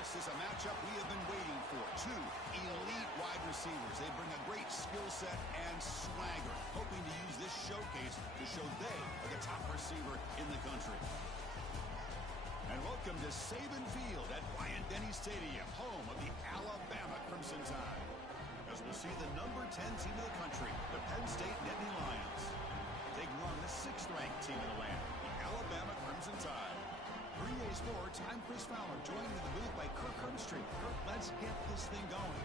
This is a matchup we have been waiting for. Two elite wide receivers. They bring a great skill set and swagger, hoping to use this showcase to show they are the top receiver in the country. And welcome to Saban Field at Bryant-Denny Stadium, home of the Alabama Crimson Tide. As we'll see the number 10 team in the country, the Penn State Nittany Lions, taking on the 6th-ranked team in the land, the Alabama Crimson Tide. 3A Sports, I'm Chris Fowler, joined in the booth by Kirk Herbstreit. Kirk, let's get this thing going.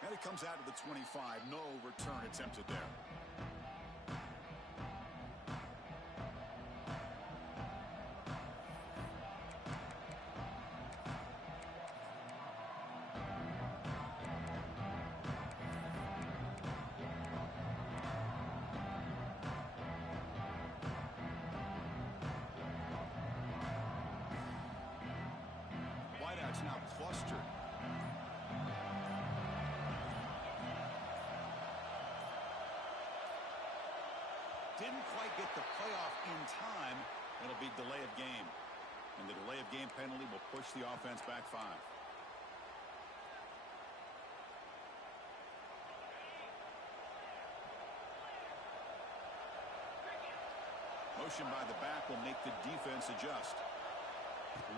And it comes out of the 25. No return attempted there. Wideouts now clustered. Didn't quite get the playoff in time. It'll be delay of game. And the delay of game penalty will push the offense back 5. Motion by the back will make the defense adjust.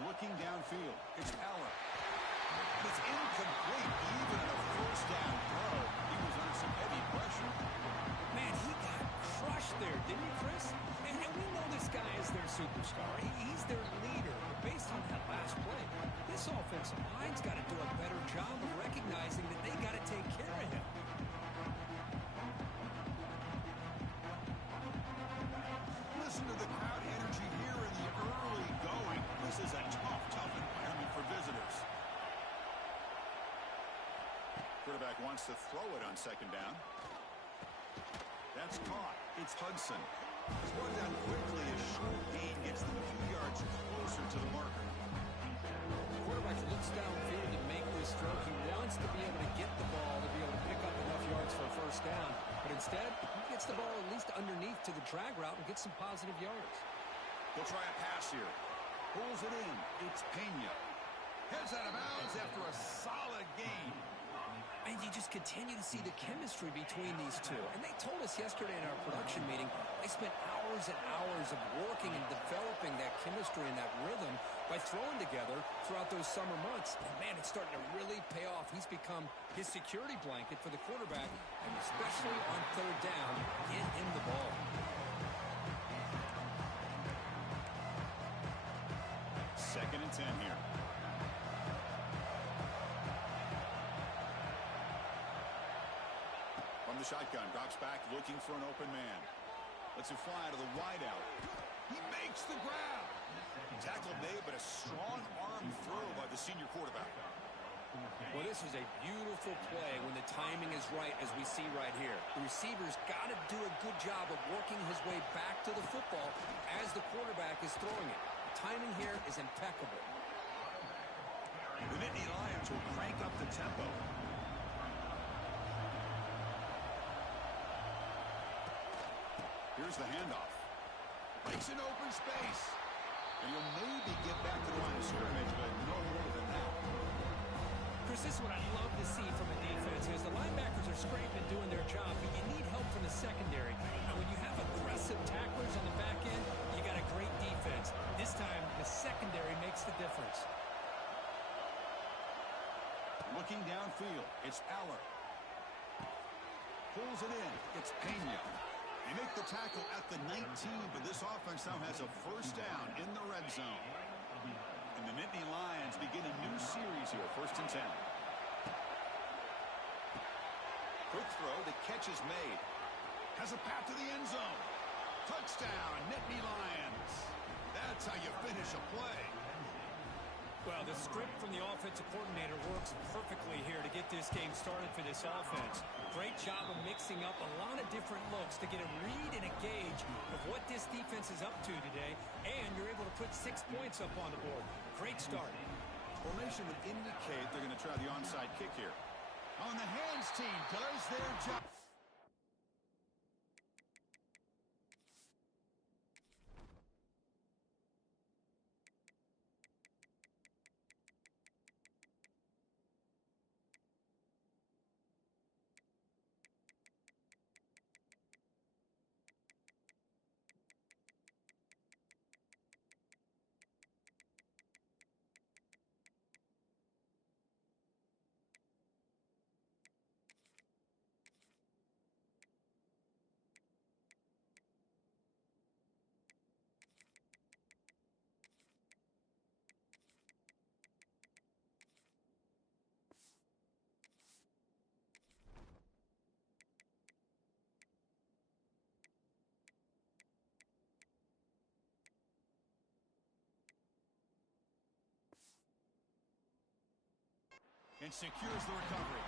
Looking downfield. It's Allen. It's incomplete. Even in a first down throw, he was under some heavy pressure. Man, he got crushed there, didn't he, Chris? And we know this guy is their superstar. He's their leader. But based on that last play, this offensive line's got to do a better job of recognizing that they got to take care of him. Listen to the crowd energy here in the early going. This is a tough environment for visitors. Quarterback wants to throw it on 2nd down. That's caught. It's Hudson. He's brought down quickly. A short gain gets them a few yards closer to the marker. The quarterback looks downfield to make this throw. He wants to be able to get the ball to be able to pick up enough yards for a first down. But instead, he gets the ball at least underneath to the drag route and gets some positive yards. He'll try a pass here. Pulls it in. It's Pena. Heads out of bounds after a solid gain. And you just continue to see the chemistry between these two. And they told us yesterday in our production meeting, they spent hours and hours of working and developing that chemistry and that rhythm by throwing together throughout those summer months. And, man, it's starting to really pay off. He's become his security blanket for the quarterback, and especially on 3rd down, get him the ball. Second and 10 here. From the shotgun, drops back looking for an open man. Lets it fly to the wideout. He makes the grab. Tackle made, but a strong arm throw by the senior quarterback. Well, this is a beautiful play when the timing is right, as we see right here. The receiver's got to do a good job of working his way back to the football as the quarterback is throwing it. The timing here is impeccable. The Nittany Lions will crank up the tempo. Here's the handoff. Makes an open space. And he'll maybe get back to the line of scrimmage, but no more than that. Chris, this is what I love to see from a defense is the linebackers are scraping, doing their job, but you need help from the secondary. And when you have aggressive tacklers on the back end, you got a great defense. This time, the secondary makes the difference. Looking downfield, it's Aller. Pulls it in. It's Pena. They make the tackle at the 19, but this offense now has a first down in the red zone. And the Nittany Lions begin a new series here, 1st and 10. Quick throw, the catch is made. Has a path to the end zone. Touchdown, Nittany Lions. That's how you finish a play. Well, the script from the offensive coordinator works perfectly here to get this game started for this offense. Great job of mixing up a lot of different looks to get a read and a gauge of what this defense is up to today, and you're able to put 6 points up on the board. Great start. Formation would indicate they're going to try the onside kick here. On the hands team does their job. And secures the recovery.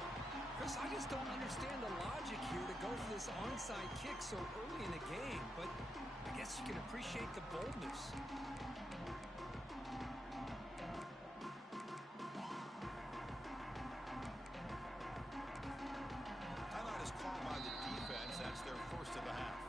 Chris, I just don't understand the logic here to go for this onside kick so early in the game, but I guess you can appreciate the boldness. Timeout is called by the defense. That's their first of the half.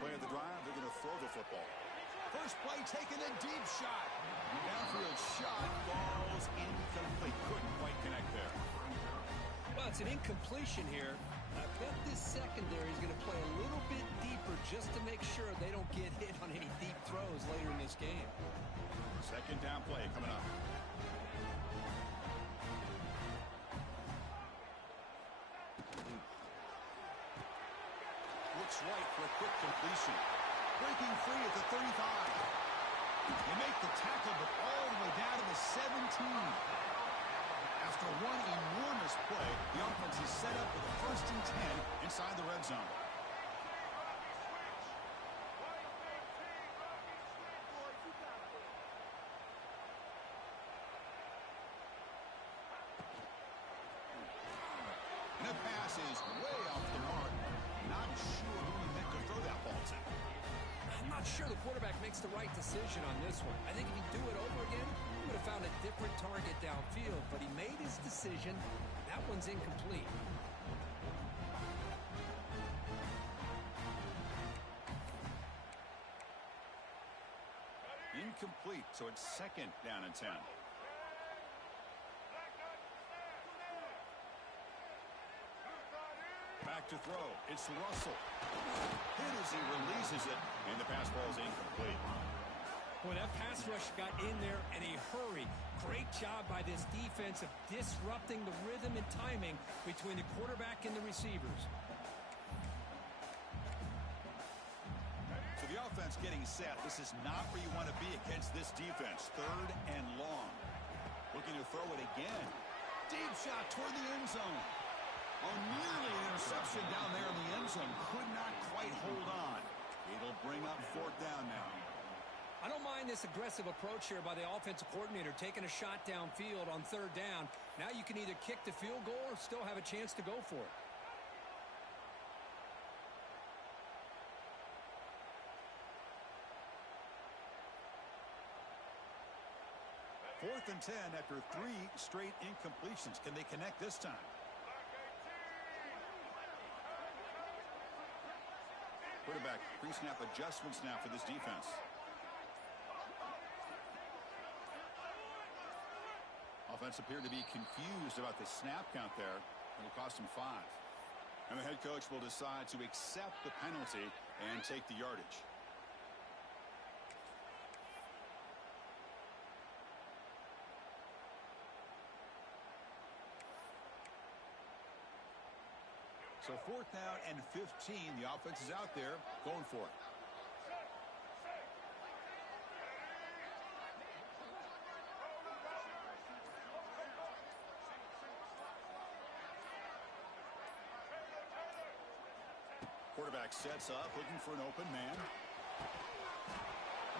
Play of the drive, they're going to throw the football. First play, taking a deep shot. Downfield shot falls incomplete. Couldn't quite connect there. Well, it's an incompletion here. I bet this secondary is going to play a little bit deeper just to make sure they don't get hit on any deep throws later in this game. Second down play coming up. Looks right for a quick completion. Breaking free at the 35. They make the tackle, but all the way down to the 17. After one enormous play, the offense is set up with a 1st and 10 inside the red zone. And that pass is way off the mark. Not sure who he meant to throw that ball to. I'm not sure the quarterback makes the right decision on this one. I think if he'd do it over again, he would have found a different target downfield, but he made his decision. That one's incomplete. Incomplete, so it's 2nd down and 10. Back to throw. It's Russell. Hit as he releases it, and the pass ball is incomplete. Boy, that pass rush got in there in a hurry. Great job by this defense of disrupting the rhythm and timing between the quarterback and the receivers. So the offense getting set. This is not where you want to be against this defense. 3rd and long. Looking to throw it again. Deep shot toward the end zone. Oh, nearly an interception down there in the end zone. Could not quite hold on. It'll bring up 4th down now. I don't mind this aggressive approach here by the offensive coordinator, taking a shot downfield on 3rd down. Now you can either kick the field goal or still have a chance to go for it. 4th and 10 after 3 straight incompletions. Can they connect this time? Quarterback pre-snap adjustments now for this defense. Offense appeared to be confused about the snap count there. It'll cost him 5. And the head coach will decide to accept the penalty and take the yardage. So 4th down and 15. The offense is out there going for it. Quarterback sets up, looking for an open man.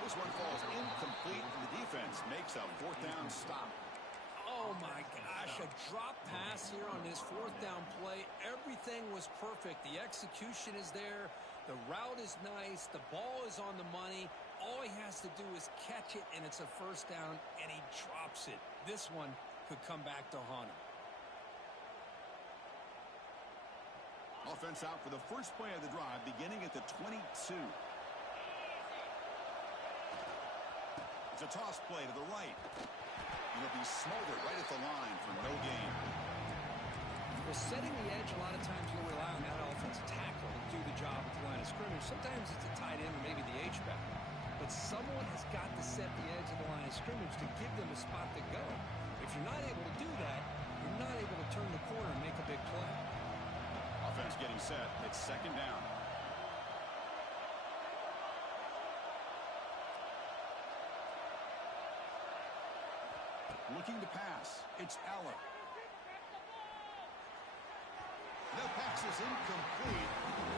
This one falls incomplete, and the defense makes a 4th down stop. Oh, my gosh, a drop pass here on this 4th down play. Everything was perfect. The execution is there. The route is nice. The ball is on the money. All he has to do is catch it, and it's a 1st down, and he drops it. This one could come back to haunt him. Offense out for the first play of the drive, beginning at the 22. It's a toss play to the right. It'll be smothered right at the line for no gain. Well, setting the edge, a lot of times you rely on that offensive tackle to do the job at the line of scrimmage. Sometimes it's a tight end or maybe the H-back. But someone has got to set the edge of the line of scrimmage to give them a spot to go. If you're not able to do that, you're not able to turn the corner and make a big play. Offense getting set. It's 2nd down. Looking to pass. It's Eller. The pass is incomplete.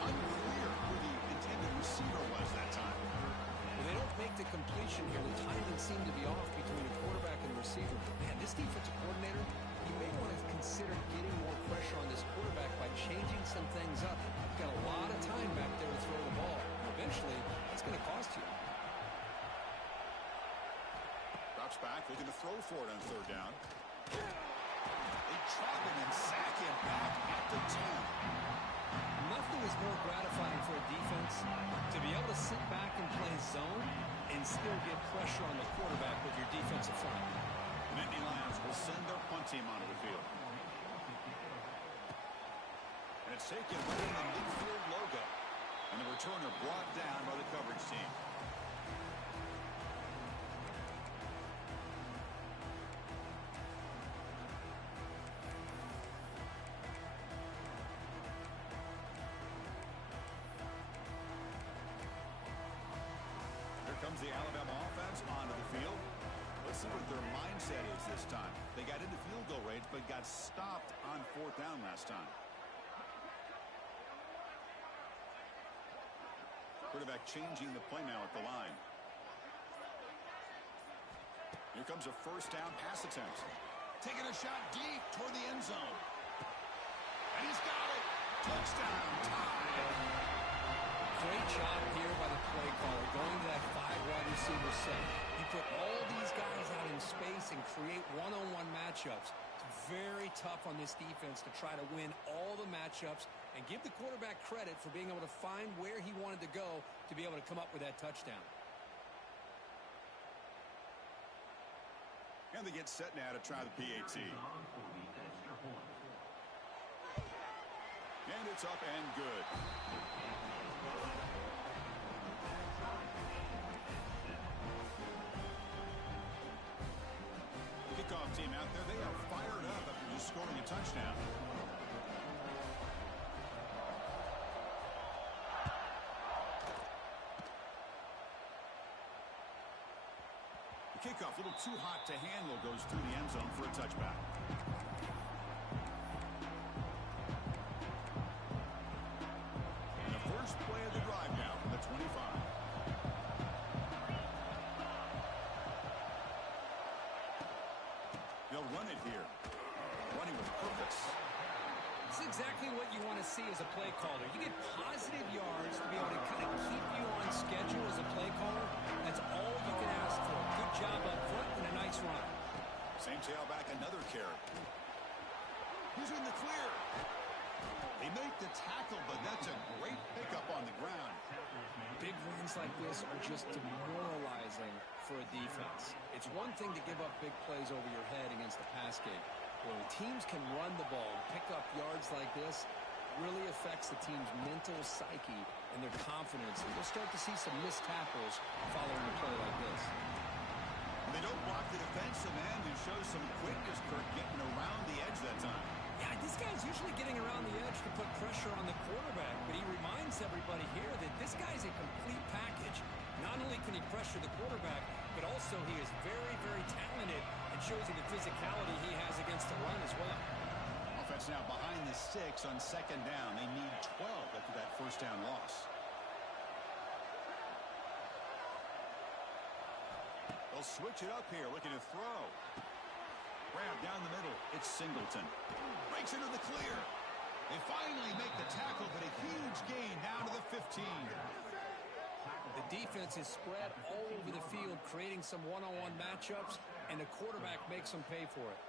Unclear who the intended receiver was that time. Well, they don't make the completion here. The timing seemed to be off between the quarterback and the receiver. But, man, this defensive coordinator, he may want to consider getting more pressure on this quarterback by changing some things up. He's got a lot of time back there to throw the ball. Eventually, it's going to cost you. Drops back, looking to throw for it on 3rd down. They trap him and sack him back at the 10. Nothing is more gratifying for a defense to be able to sit back and play zone and still get pressure on the quarterback with your defensive front. The Nittany Lions will send their punt team onto the field. And it's taken right in the midfield logo. And the returner brought down by the coverage team. Comes the Alabama offense onto the field. Let's see what their mindset is this time. They got into field goal range, but got stopped on 4th down last time. Quarterback changing the play now at the line. Here comes a 1st down pass attempt. Taking a shot deep toward the end zone. And he's got it. Touchdown, tie. Great job here by the play caller, going to that 5-wide receiver set. You put all these guys out in space and create one-on-one matchups. It's very tough on this defense to try to win all the matchups and give the quarterback credit for being able to find where he wanted to go to be able to come up with that touchdown. And they get set now to try the PAT. And it's up and good. Kickoff team out there, they are fired up after just scoring a touchdown. The kickoff, a little too hot to handle, goes through the end zone for a touchback. And the first play of the drive now from the 25. They'll run it here. Running with purpose. It's exactly what you want to see as a play caller. You get positive yards to be able to kind of keep you on schedule as a play caller. That's all you can ask for. Good job up front and a nice run. Same tailback, another carry. Who's in the clear? They make the tackle, but that's a great pickup on the ground. Big runs like this are just demoralizing for a defense. It's one thing to give up big plays over your head against the pass game. When teams can run the ball and pick up yards like this, it really affects the team's mental psyche and their confidence. And we'll start to see some missed tackles following a play like this. They don't block the defensive end and show some quickness, Kirk, getting around the edge that time. Yeah, this guy's usually getting around the edge to put pressure on the quarterback, but he reminds everybody here that this guy's a complete package. Not only can he pressure the quarterback, but also he is very, very talented and shows you the physicality he has against the run as well. Offense now behind the 6 on second down. They need 12 after that first down loss. They'll switch it up here, looking to throw. Grab down the middle. It's Singleton. Breaks into the clear. They finally make the tackle, but a huge gain down to the 15. The defense is spread all over the field, creating some one-on-one matchups, and the quarterback makes them pay for it.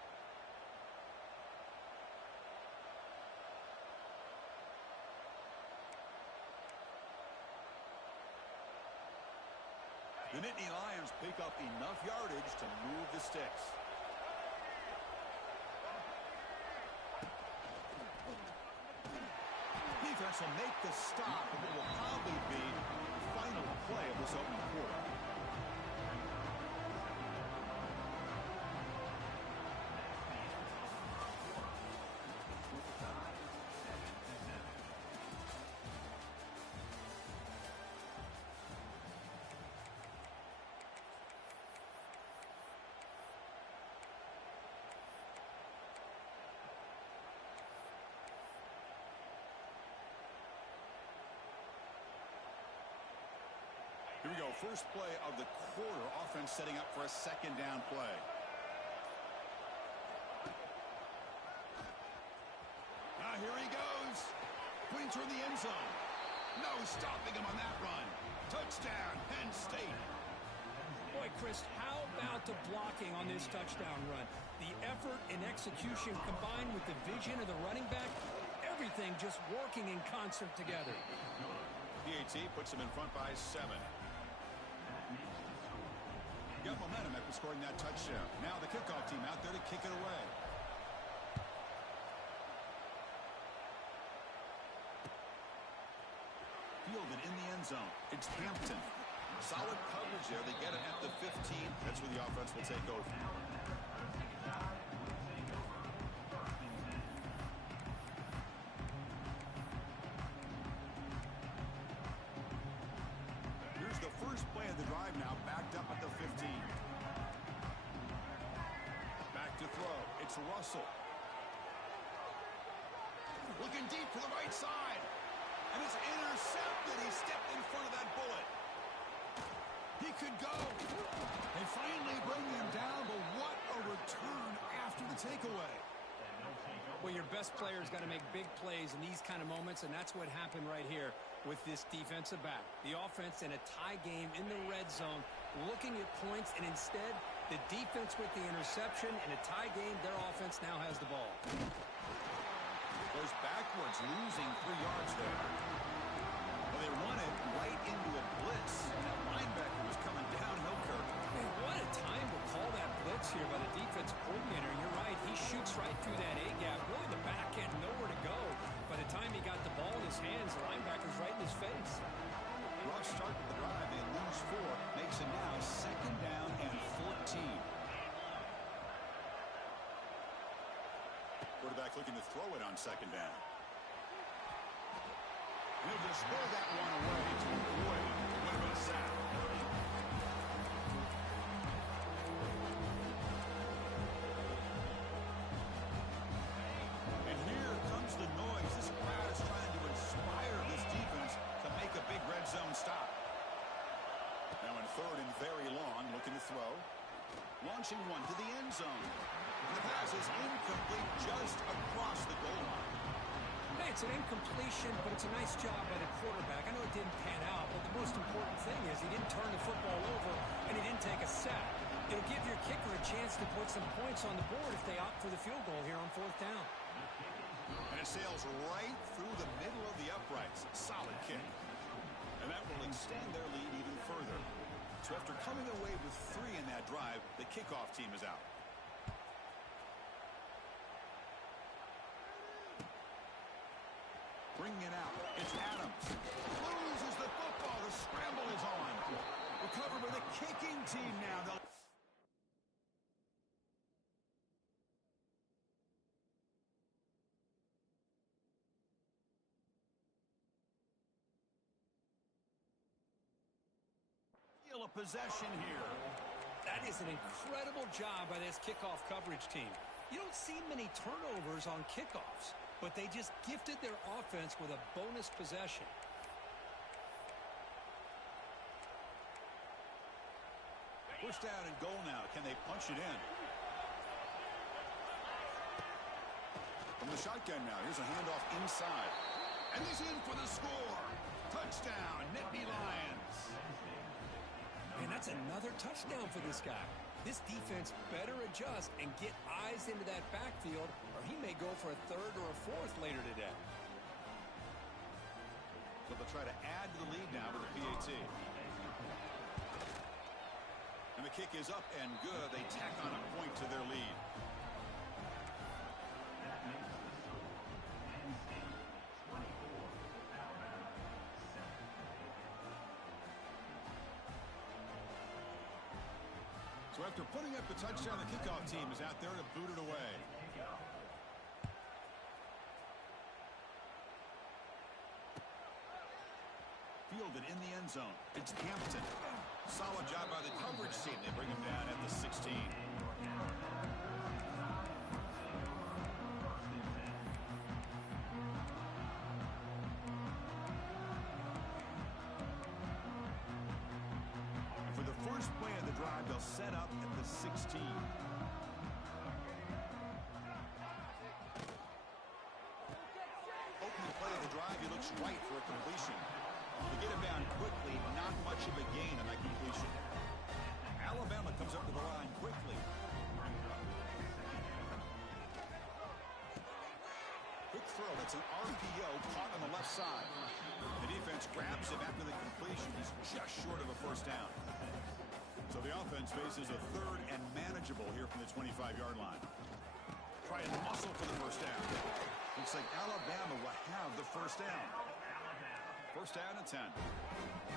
The Nittany Lions pick up enough yardage to move the sticks. Defense will make the stop, and it will probably be the final play of this opening quarter. Here we go, first play of the quarter. Offense setting up for a second down play. Now here he goes. Putting toward the end zone. No stopping him on that run. Touchdown, Penn State. Boy, Chris, how about the blocking on this touchdown run? The effort and execution combined with the vision of the running back, everything just working in concert together. PAT puts him in front by 7. Got momentum after scoring that touchdown. Now the kickoff team out there to kick it away. Fielded in the end zone. It's Hampton. Solid coverage there. They get it at the 15. That's where the offense will take over. Here's the first play of the drive now, backed up at the 15. Back to throw. It's Russell. Looking deep to the right side. And it's intercepted. He stepped in front of that bullet. He could go. They finally bring him down, but what a return after the takeaway. Well, your best player's got to make big plays in these kind of moments, and that's what happened right here with this defensive back. The offense in a tie game in the red zone, looking at points, and instead, the defense with the interception. In a tie game, their offense now has the ball. Goes backwards, losing 3 yards there. Well, they run it right into a blitz. That linebacker was coming downhill, Kirk. Man, what a time to call that blitz here by the defensive coordinator. You're right, he shoots right through that A-gap. Really, the back end, nowhere to go. By the time he got the ball in his hands, the linebacker's right in his face. Rough start to the drive. They lose 4. Makes it now second down and 14. Quarterback looking to throw it on second down. He'll just throw that one away to avoid what about a sack. And here comes the noise. This crowd is trying to inspire this defense to make a big red zone stop. Now in third and very long, looking to throw. Launching one to the end zone. The pass is incomplete just across the goal line. Hey, it's an incompletion, but it's a nice job by the quarterback. I know it didn't pan out, but the most important thing is he didn't turn the football over and he didn't take a sack. It'll give your kicker a chance to put some points on the board if they opt for the field goal here on 4th down. And it sails right through the middle of the uprights. Solid kick. And that will extend their lead even further. So after coming away with 3 in that drive, the kickoff team is out. Bringing it out. It's Adams. Loses the football. The scramble is on. Recovered by the kicking team now. A possession here. That is an incredible job by this kickoff coverage team. You don't see many turnovers on kickoffs, but they just gifted their offense with a bonus possession. First down and goal now. Can they punch it in? From the shotgun now. Here's a handoff inside. And he's in for the score. Touchdown, Nittany Lions. And that's another touchdown for this guy. This defense better adjust and get eyes into that backfield, or he may go for a 3rd or a 4th later today. So they'll try to add to the lead now with the PAT. And the kick is up and good. They tack on a point to their lead. So after putting up the touchdown, the kickoff team is out there to boot it away. Fielded in the end zone. It's Hampton. Solid job by the coverage team. They bring him down at the 16. And for the first play of the drive, they'll set up at the 16. Opening play of the drive, he looks right for a completion. To get him down quickly, not much of a gain on that completion. Alabama comes up to the line quickly. Quick throw, that's an RPO caught on the left side. The defense grabs him after the completion. He's just short of a first down. So the offense faces a 3rd and manageable here from the 25-yard line. Try and muscle for the first down. Looks like Alabama will have the first down. First down and 10.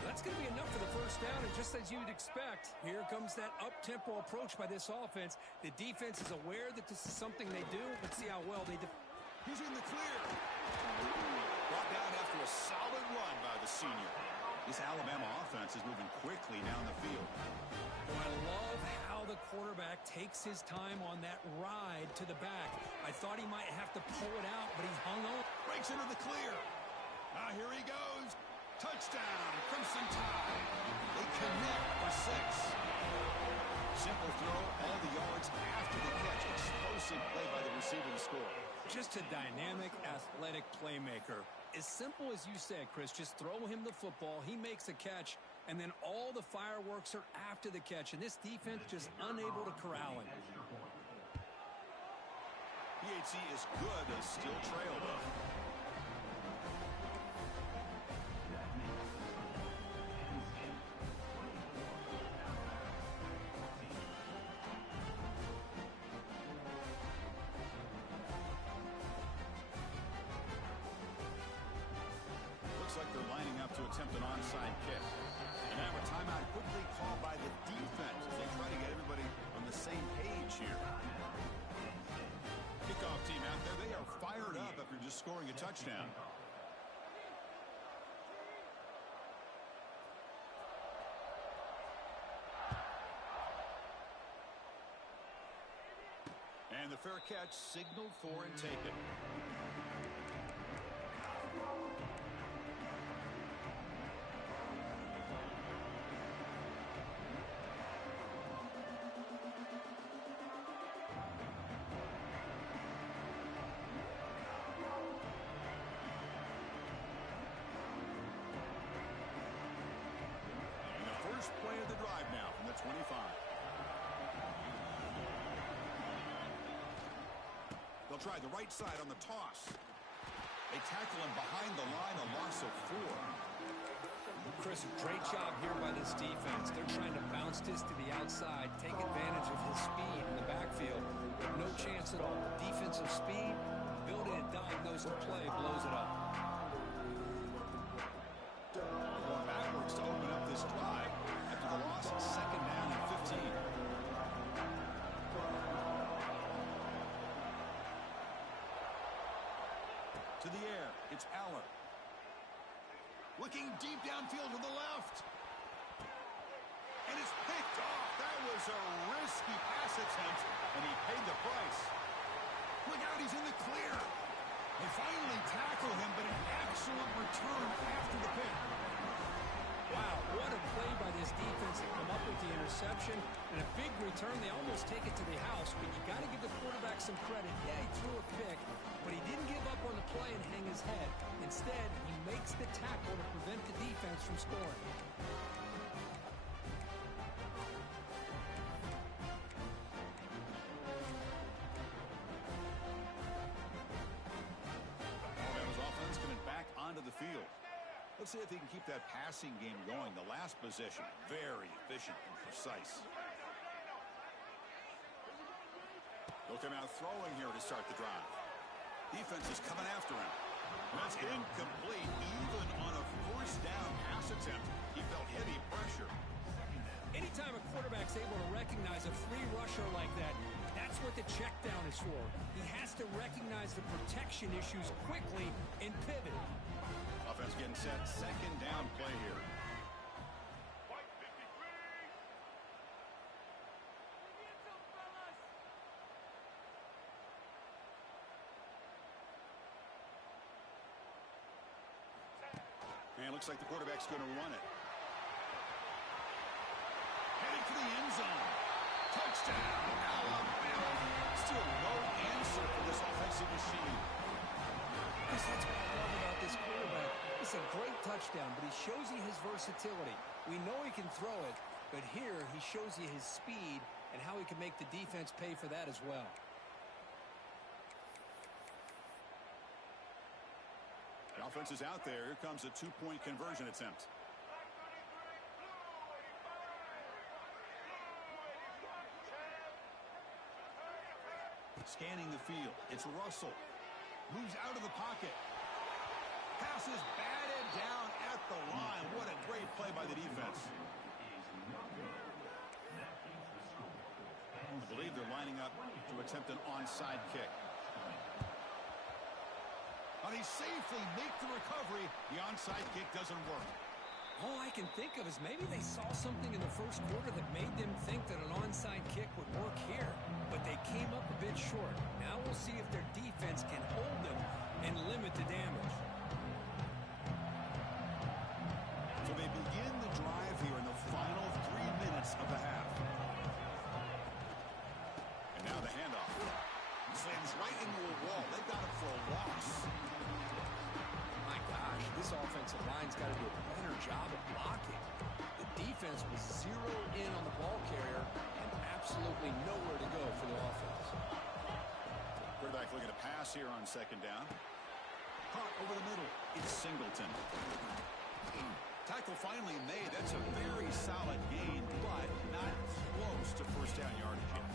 That's going to be enough for the first down, and just as you'd expect, here comes that up-tempo approach by this offense. The defense is aware that this is something they do. Let's see how well they do. He's in the clear. Brought down after a solid run by the senior. This Alabama offense is moving quickly down the field. Oh, I love how the quarterback takes his time on that ride to the back. I thought he might have to pull it out, but he hung on. Breaks into the clear. Now here he goes. Touchdown, Crimson Tide. They connect for 6. Simple throw, all the yards after the catch. Explosive play by the receiver to score. Just a dynamic, athletic playmaker. As simple as you said, Chris, just throw him the football, he makes a catch, and then all the fireworks are after the catch, and this defense just unable to corral him. PAT is good, they still trail though. Looks like they're lining up to attempt an onside kick. And now a timeout quickly called by the defense as they try to get everybody on the same page here. Kickoff team out there, they are fired up after just scoring a touchdown. And the fair catch signaled for and taken. Play of the drive now from the 25. They'll They'll try the right side on the toss. They tackle him behind the line, a loss of 4. Chris, great job here by this defense. They're trying to bounce this to the outside, take advantage of his speed in the backfield. No chance at all. Defensive speed, ability to diagnose the play, blows it up. Going backwards to open up this drive after the loss, 2nd down and 15. To the air, it's Aller. Looking deep downfield to the left. And it's picked off. That was a risky pass attempt, and he paid the price. Look out, he's in the clear. They finally tackle him, but an excellent return after the pick. Wow, what a play by this defense to come up with the interception and a big return. They almost take it to the house, but you got to give the quarterback some credit. Yeah, he threw a pick, but he didn't give up on the play and hang his head. Instead, he makes the tackle to prevent the defense from scoring. Alabama's offense coming back onto the field. Let's see if they can keep that passing game going. The last possession, very efficient and precise. They'll come out throwing here to start the drive. Defense is coming after him. That's incomplete. Even on a 1st down pass attempt, he felt heavy pressure. Anytime a quarterback's able to recognize a free rusher like that, that's what the check down is for. He has to recognize the protection issues quickly and pivot. Offense getting set, 2nd down play here. And it looks like the quarterback's going to run it. Headed for the end zone. Touchdown, Alabama. Still no answer for this offensive machine. That's what I love about this quarterback. It's a great touchdown, but he shows you his versatility. We know he can throw it, but here he shows you his speed and how he can make the defense pay for that as well. The offense is out there. Here comes a 2-point conversion attempt. Scanning the field. It's Russell. Moves out of the pocket. Passes batted down at the line. What a great play by the defense. I believe they're lining up to attempt an onside kick. But he safely make the recovery. The onside kick doesn't work. All I can think of is maybe they saw something in the first quarter that made them think that an onside kick would work here. But they came up a bit short. Now we'll see if their defense can hold them and limit the damage. So they begin the drive here in the final 3 minutes of the half. And now the handoff. Slams right into a wall. They got it for a loss. My gosh, this offensive line's got to do a better job of blocking. The defense was zeroed in on the ball carrier and absolutely nowhere to go for the offense. Quarterback looking to pass here on 2nd down. Caught over the middle. It's Singleton. Tackle finally made. That's a very solid gain, but not close to 1st down yardage yet.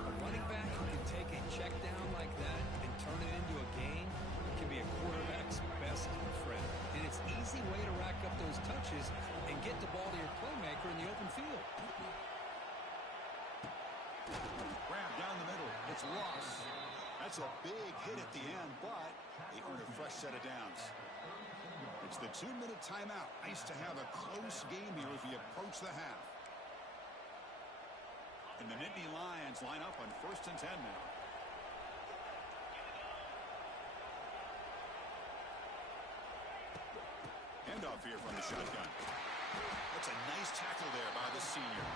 A running back who can take a check down like that and turn it into a gain can be a quarterback's best friend. And it's an easy way to rack up those touches and get the ball to your playmaker in the open field. Grab down the middle. It's Ross. That's a big hit at the end, but they earn a fresh set of downs. It's the 2-minute timeout. Nice to have a close game here as we approach the half. And the Nittany Lions line up on 1st and 10 now. Handoff here from the shotgun. That's a nice tackle there by the senior.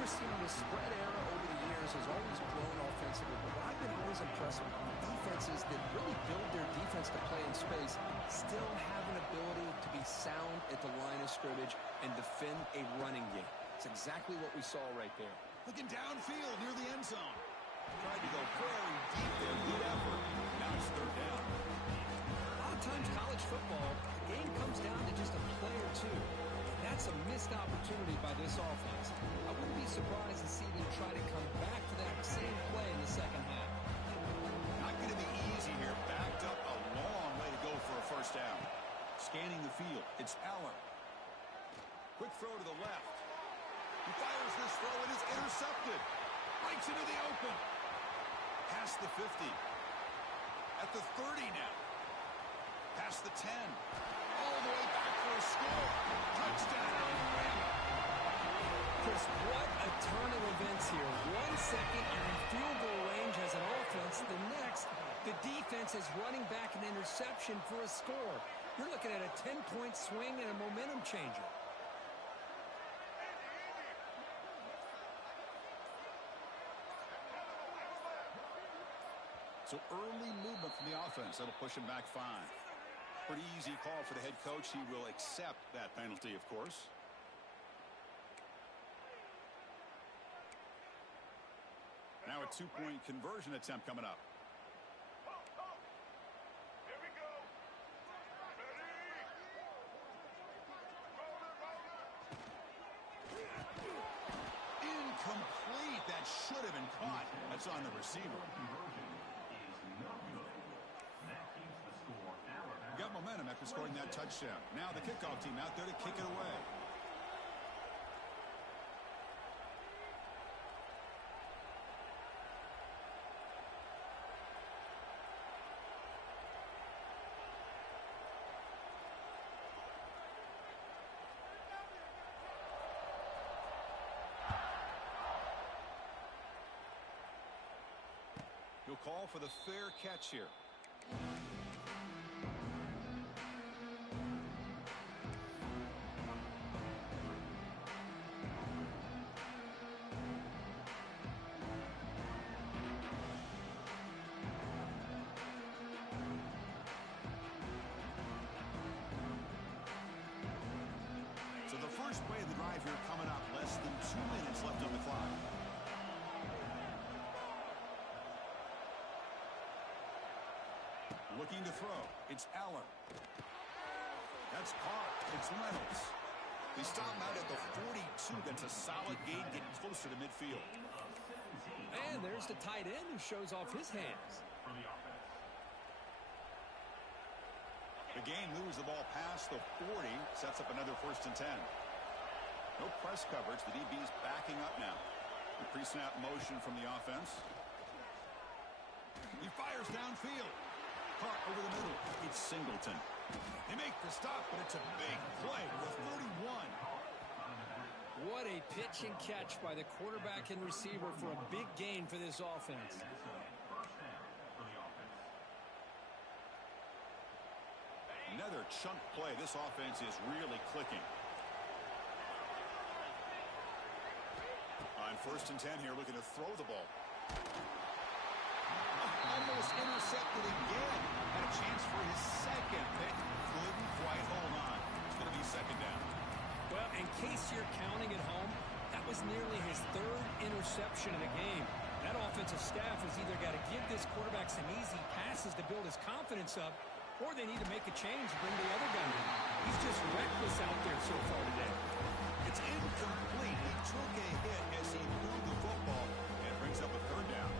Christine, the spread era over the years has always grown offensively, but what I've been always impressed with defenses that really build their defense to play in space still have an ability to be sound at the line of scrimmage and defend a running game. It's exactly what we saw right there. Looking downfield near the end zone. Tried to go very deep there. college football, the game comes down to just a play or two. That's a missed opportunity by this offense. I wouldn't be surprised to see them try to come back to that same play in the second half. Not going to be easy here. Backed up a long way to go for a first down. Scanning the field. It's Aller. Quick throw to the left. He fires this throw. It is intercepted. Breaks into the open. Past the 50. At the 30 now. Past the 10. All the way back for a score. Touchdown. Chris, what a turn of events here. 1 second and in field goal range as an offense. The next, the defense is running back an interception for a score. You're looking at a 10-point swing and a momentum changer. So early movement from the offense. That'll push him back 5. Pretty easy call for the head coach. He will accept that penalty, of course. Now a 2-point conversion attempt coming up. Here we go. Incomplete. That should have been caught. That's on the receiver. Got momentum after scoring that touchdown. Now the kickoff team out there to kick it away. He'll call for the fair catch here. So the first play of the drive here coming up. Less than 2 minutes left on the clock. Looking to throw. It's Aller. That's caught. It's Reynolds. They stop him out at the 42. That's a solid gain, getting closer to midfield. And there's the tight end who shows off his hands. The gain moves the ball past the 40. Sets up another 1st and 10. No press coverage. The DB's backing up now. The pre-snap motion from the offense. He fires downfield. Caught over the middle. It's Singleton. They make the stop, but it's a big play with 31. What a pitch and catch by the quarterback and receiver for a big gain for this offense. Another chunk play. This offense is really clicking. On 1st and 10 here, looking to throw the ball. Almost intercepted again. Had a chance for his second pick. Couldn't quite hold on. It's going to be 2nd down. Well, in case you're counting at home, that was nearly his 3rd interception in the game. That offensive staff has either got to give this quarterback some easy passes to build his confidence up, or they need to make a change and bring the other guy in. He's just reckless out there so far today. It's incomplete. He took a hit as he threw the football and brings up a 3rd down.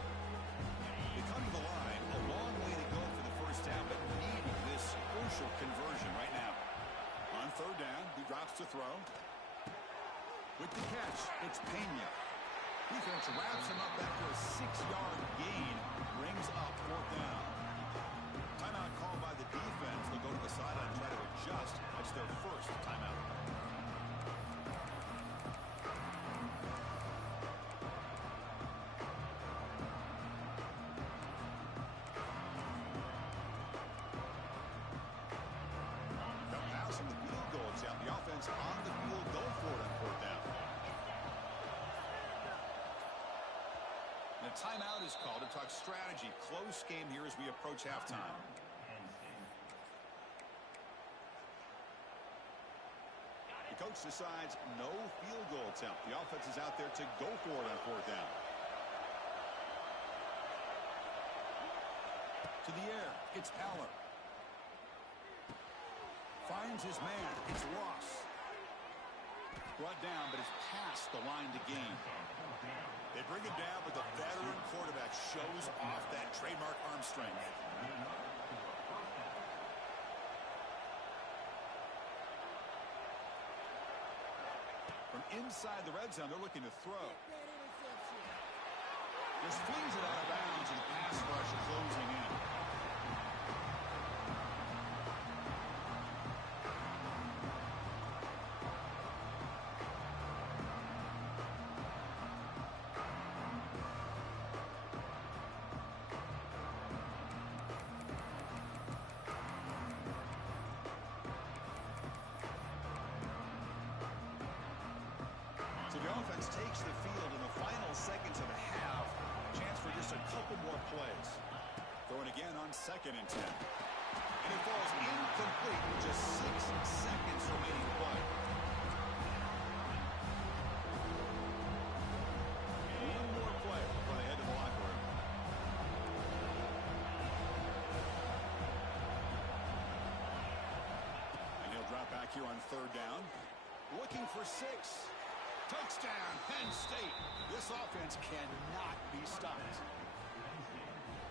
They come to the line. A long way to go for the first down, but needing this crucial conversion right now. On 3rd down, he drops to throw. With the catch, it's Pena. Defense wraps him up after a 6-yard gain. Brings up 4th down. Timeout called by the defense. They'll go to the sideline and try to adjust. That's their first timeout. The offense on the field, go for it on 4th down. And a timeout is called to talk strategy. Close game here as we approach halftime. The coach decides no field goal attempt. The offense is out there to go for it on 4th down. To the air, it's Aller. Finds his man. It's Ross. Brought down, but is past the line to gain. They bring him down, but the veteran quarterback shows off that trademark arm strength. From inside the red zone, they're looking to throw. Just flings it out of bounds, and the pass rush closing in. So the offense takes the field in the final seconds of the half. Chance for just a couple more plays. Throwing again on 2nd and 10. And it falls incomplete with just 6 seconds remaining to play. One more play before they head to the locker room. And he'll drop back here on 3rd down. Looking for 6. Touchdown, Penn State. This offense cannot be stopped.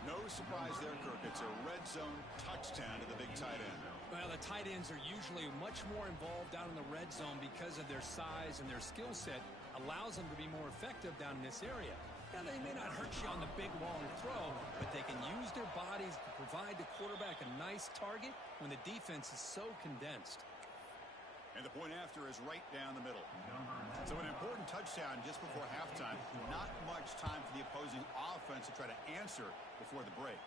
No surprise there, Kirk. It's a red zone touchdown to the big tight end. Well, the tight ends are usually much more involved down in the red zone because of their size and their skill set allows them to be more effective down in this area. Now, they may not hurt you on the big, long throw, but they can use their bodies to provide the quarterback a nice target when the defense is so condensed. And the point after is right down the middle. So an important touchdown just before halftime. Not much time for the opposing offense to try to answer before the break.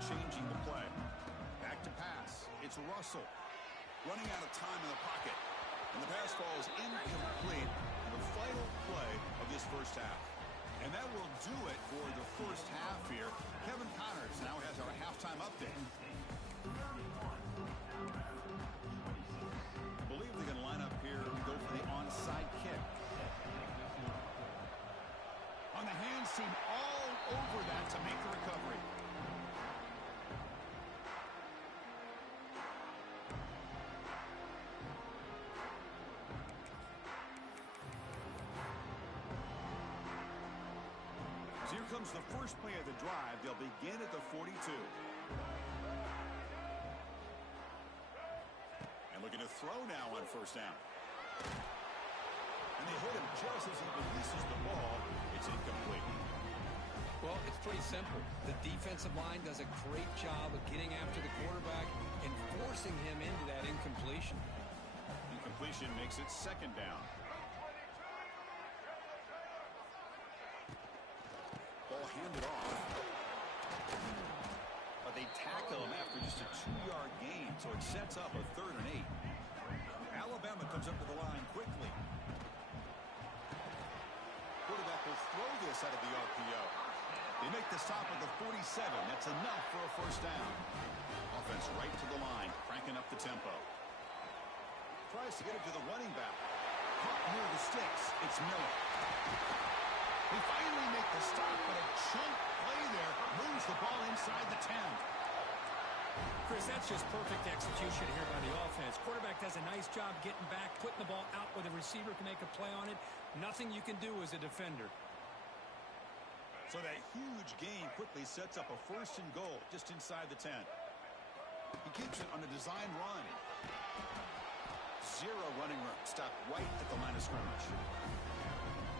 Changing the play. Back to pass. It's Russell. Running out of time in the pocket. And the pass falls incomplete on the final play of this first half. And that will do it for the first half here. Kevin Connors now has our halftime update. I believe they're going to line up here and go for the onside kick. On the hands team all over that to make the recovery. So here comes the first play of the drive. They'll begin at the 42. And looking to throw now on 1st down. And they hit him just as he releases the ball. It's incomplete. Well, it's pretty simple. The defensive line does a great job of getting after the quarterback and forcing him into that incompletion. Incompletion makes it 2nd down. Ball handed off. But they tackle him after just a 2-yard gain, so it sets up a 3rd and 8. Alabama comes up to the line quickly. Quarterback will throw this out of the RPO. They make the stop at the 47. That's enough for a 1st down. Offense right to the line, cranking up the tempo. Tries to get it to the running back. Caught near the sticks. It's Miller. They finally make the stop, but a chunk play there moves the ball inside the 10. Chris, that's just perfect execution here by the offense. Quarterback does a nice job getting back, putting the ball out where the receiver can make a play on it. Nothing you can do as a defender. So that huge gain quickly sets up a 1st and goal just inside the 10. He keeps it on a design run. 0 running room. Stopped right at the line of scrimmage.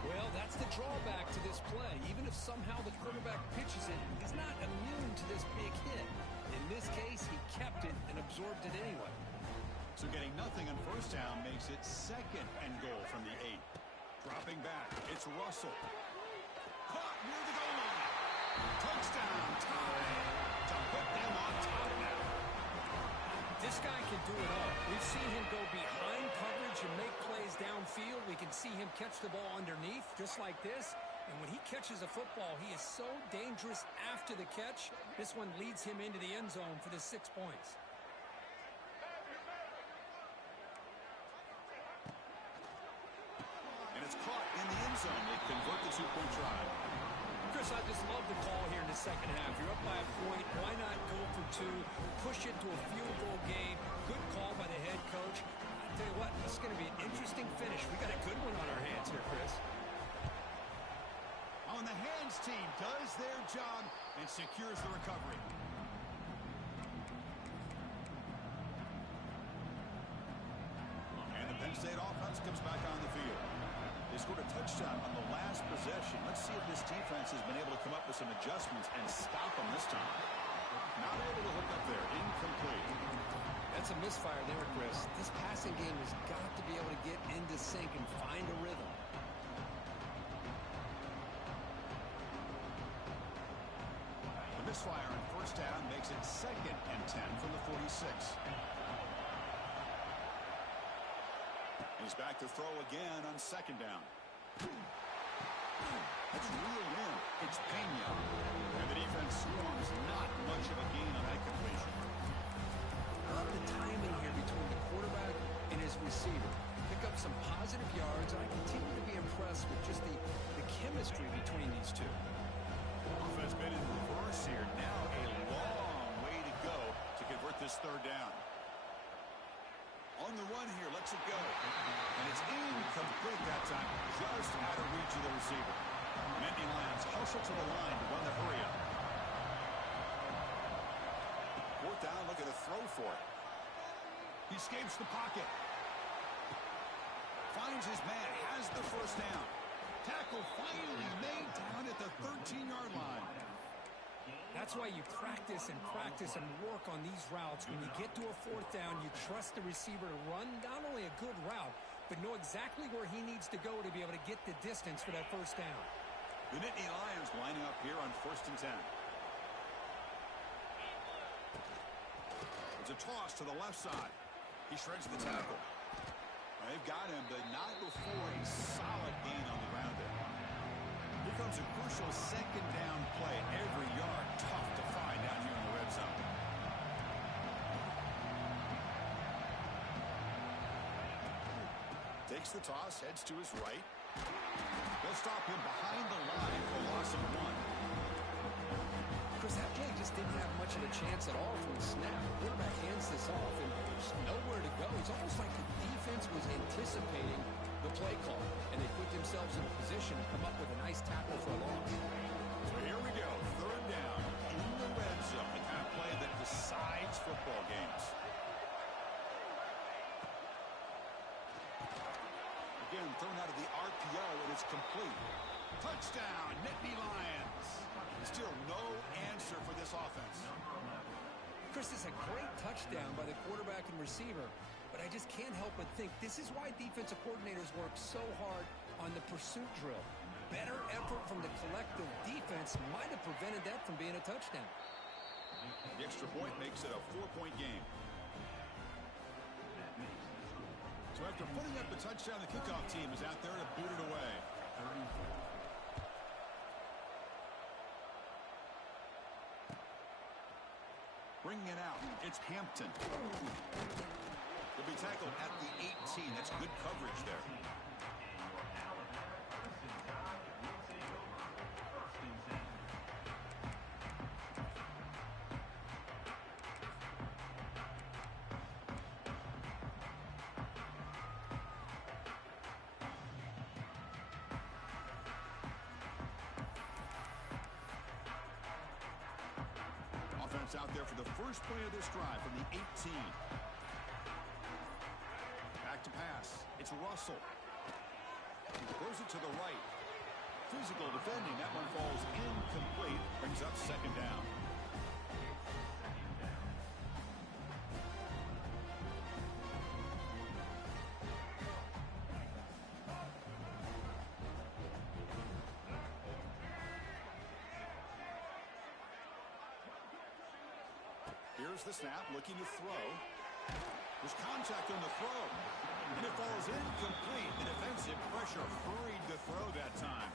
Well, that's the drawback to this play. Even if somehow the quarterback pitches it, he's not immune to this big hit. In this case, he kept it and absorbed it anyway. So getting nothing on 1st down makes it 2nd and goal from the 8. Dropping back, it's Russell. Caught near the goal line. Touchdown, tie. To put them on top now. This guy can do it all. We've seen him go behind coverage and make plays downfield. We can see him catch the ball underneath just like this. And when he catches a football, he is so dangerous after the catch. This one leads him into the end zone for the 6 points. And it's caught in the end zone. They convert the 2-point try. Chris, I just love the call here in the second half. You're up by a point. Why not go for 2? Push it to a field goal game. Good call by the head coach. I'll tell you what, this is going to be an interesting finish. We got a good one on our hands here, Chris. On the hands team does their job and secures the recovery. And the Penn State offense comes back on the field. They scored a touchdown on the last possession. Let's see if this defense has been able to come up with some adjustments and stop them this time. Not able to hook up there. Incomplete. That's a misfire there, Chris. This passing game has got to be able to get into sync and find a rhythm. The misfire on first down makes it 2nd and 10 from the 46. He's back to throw again on 2nd down. That's reeled in. It's Pena. And the defense swarms. Not much of a gain on that completion. I love the timing here between the quarterback and his receiver. Pick up some positive yards, and I continue to be impressed with just the chemistry between these two. Offense been in reverse here. Now a long way to go to convert this 3rd down. On the run here, lets it go. And it's incomplete that time, just out of reach of the receiver. Mendy Lyons hustle to the line to run the hurry up. 4th down, look at the throw for it. He escapes the pocket. Finds his man, has the 1st down. Tackle finally made down at the 13-yard line. That's why you practice and work on these routes. When you get to a 4th down, you trust the receiver to run not only a good route, but know exactly where he needs to go to be able to get the distance for that 1st down. The Nittany Lions lining up here on 1st and 10. It's a toss to the left side. He shreds the tackle. They've got him, but not before a solid gain on the ground there. Here comes a crucial 2nd down play. Every yard tough to find down here in the red zone. Takes the toss, heads to his right. They'll stop him behind the line for a loss of 1. Chris, that play just didn't have much of a chance at all from the snap. The quarterback hands this off, and there's nowhere to go. It's almost like the defense was anticipating the play call, and they put themselves in a position to come up with a nice tackle for a loss. So here we go, 3rd down in the red zone, the kind of play that decides football games. Again, thrown out of the RPO, and it's complete. Touchdown, Nittany Lions. Still no answer for this offense. Chris, it's a great touchdown by the quarterback and receiver, but I just can't help but think this is why defensive coordinators work so hard on the pursuit drill. Better effort from the collective defense might have prevented that from being a touchdown. The extra point makes it a 4-point game. So after putting up the touchdown, the kickoff team is out there to boot it away. Bringing it out, it's Hampton. He'll be tackled at the 18. That's good coverage there. Offense out there for the first play of this drive from the 18. Back to pass. It's Russell. Throws it to the right. Physical defending. That one falls incomplete. Brings up 2nd down. Here's the snap, looking to throw. There's contact on the throw. And it falls incomplete. The defensive pressure hurried to throw that time.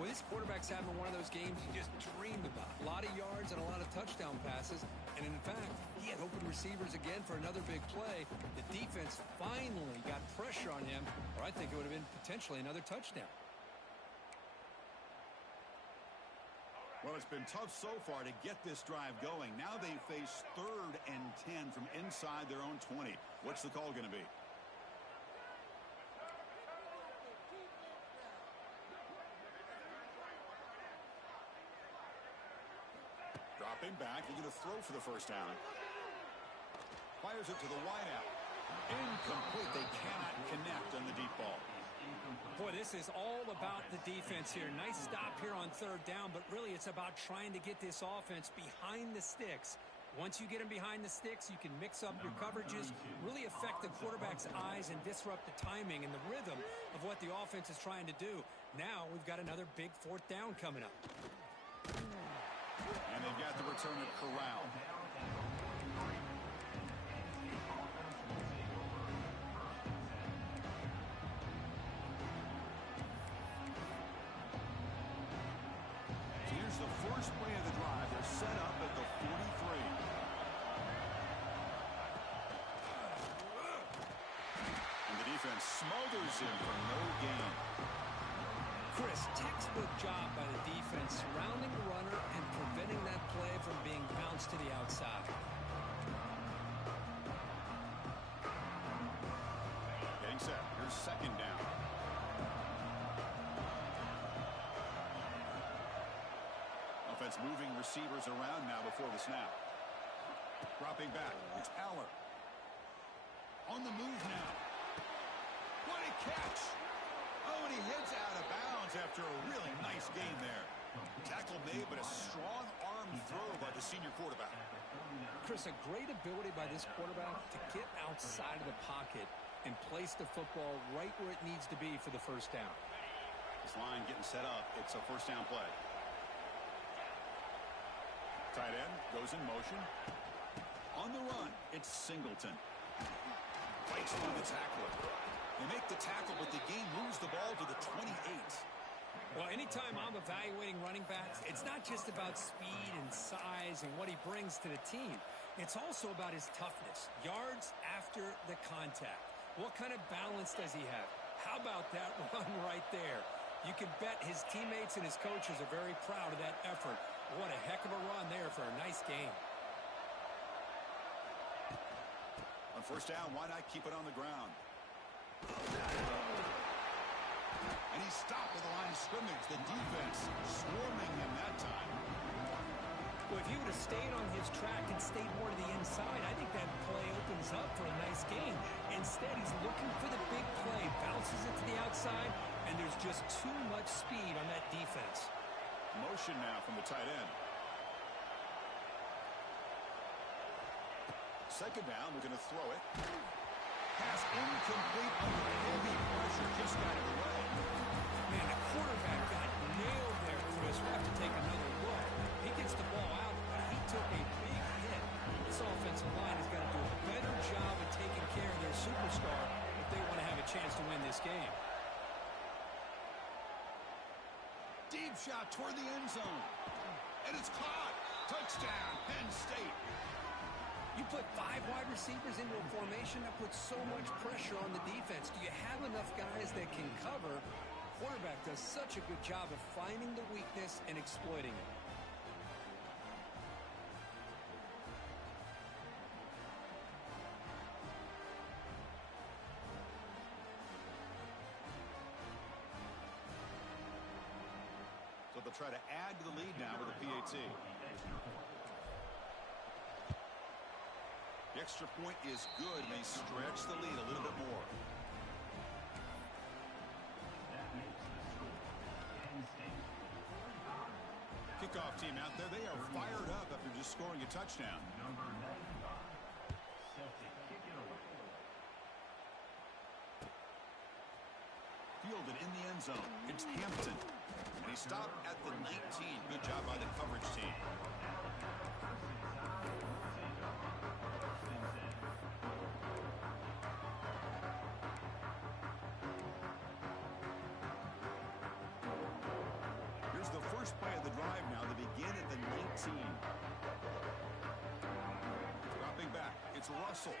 Well, this quarterback's having one of those games you just dreamed about. A lot of yards and a lot of touchdown passes. And in fact, he had open receivers again for another big play. The defense finally got pressure on him, or I think it would have been potentially another touchdown. Well, it's been tough so far to get this drive going. Now they face 3rd and 10 from inside their own 20. What's the call going to be? Dropping back, he's going to throw for the first down. Fires it to the wideout. Incomplete. They cannot connect on the deep ball. Boy, this is all about the defense here. Nice stop here on 3rd down, but really it's about trying to get this offense behind the sticks. Once you get them behind the sticks, you can mix up your coverages, really affect the quarterback's eyes and disrupt the timing and the rhythm of what the offense is trying to do. Now we've got another big 4th down coming up. And they've got the return at Corral. Here's the first play of the drive. They're set up at the 43. And the defense smothers him for no gain. Chris, textbook job by the defense surrounding the runner and preventing that play from being bounced to the outside. Getting set. Here's 2nd down. Offense moving receivers around now before the snap. Dropping back. It's Aller. On the move now. What a catch! Oh, and he heads out of bounds after a really nice game there. Tackle made, but a strong arm throw by the senior quarterback. Chris, a great ability by this quarterback to get outside of the pocket and place the football right where it needs to be for the 1st down. This line getting set up. It's a 1st down play. Tight end goes in motion. On the run, it's Singleton. Fights through the tackler. They make the tackle, but the game moves the ball to the 28. Well, anytime I'm evaluating running backs, it's not just about speed and size and what he brings to the team. It's also about his toughness, yards after the contact. What kind of balance does he have? How about that run right there? You can bet his teammates and his coaches are very proud of that effort. What a heck of a run there for a nice game. On 1st down, why not keep it on the ground? And he's stopped at the line of scrimmage. The defense swarming him that time. Well, if he would have stayed on his track and stayed more to the inside, I think that play opens up for a nice game. Instead, he's looking for the big play, bounces it to the outside, and there's just too much speed on that defense. Motion now from the tight end. 2nd down, we're going to throw it. Pass incomplete under heavy pressure. Just got it away. Man, the quarterback got nailed there, Chris. We'll have to take another look. He gets the ball out, but he took a big hit. This offensive line has got to do a better job of taking care of their superstar if they want to have a chance to win this game. Deep shot toward the end zone. And it's caught. Touchdown, Penn State. You put 5 wide receivers into a formation that puts so much pressure on the defense. Do you have enough guys that can cover? Quarterback does such a good job of finding the weakness and exploiting it. So they'll try to add to the lead now with a PAT. The extra point is good. May stretch the lead a little bit more. Kickoff team out there. They are fired up after just scoring a touchdown. Fielded in the end zone. It's Hampton. And he stopped at the 19. Good job by the coverage team. first play of the drive now. They begin at the 19. Dropping back. It's Russell.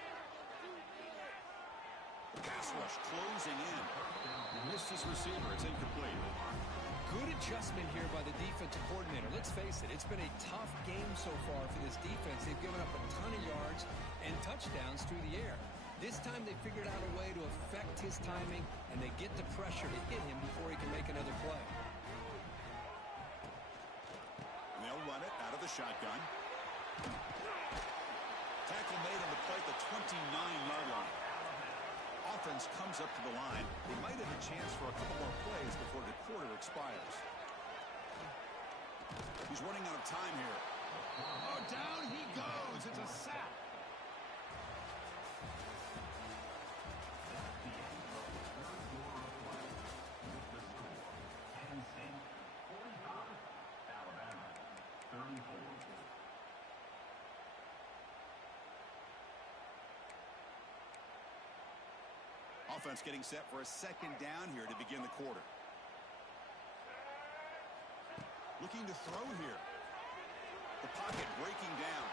The pass rush closing in. Missed his receiver. It's incomplete. Good adjustment here by the defensive coordinator. Let's face it, it's been a tough game so far for this defense. They've given up a ton of yards and touchdowns through the air. This time they figured out a way to affect his timing, and they get the pressure to hit him before he can make another play. And they'll run it out of the shotgun. Tackle made on the play at the 29-yard line. Offense comes up to the line. They might have a chance for a couple more plays before the quarter expires. He's running out of time here. Oh, down he goes. It's a sack. Offense getting set for a second down here to begin the quarter. Looking to throw here. The pocket breaking down.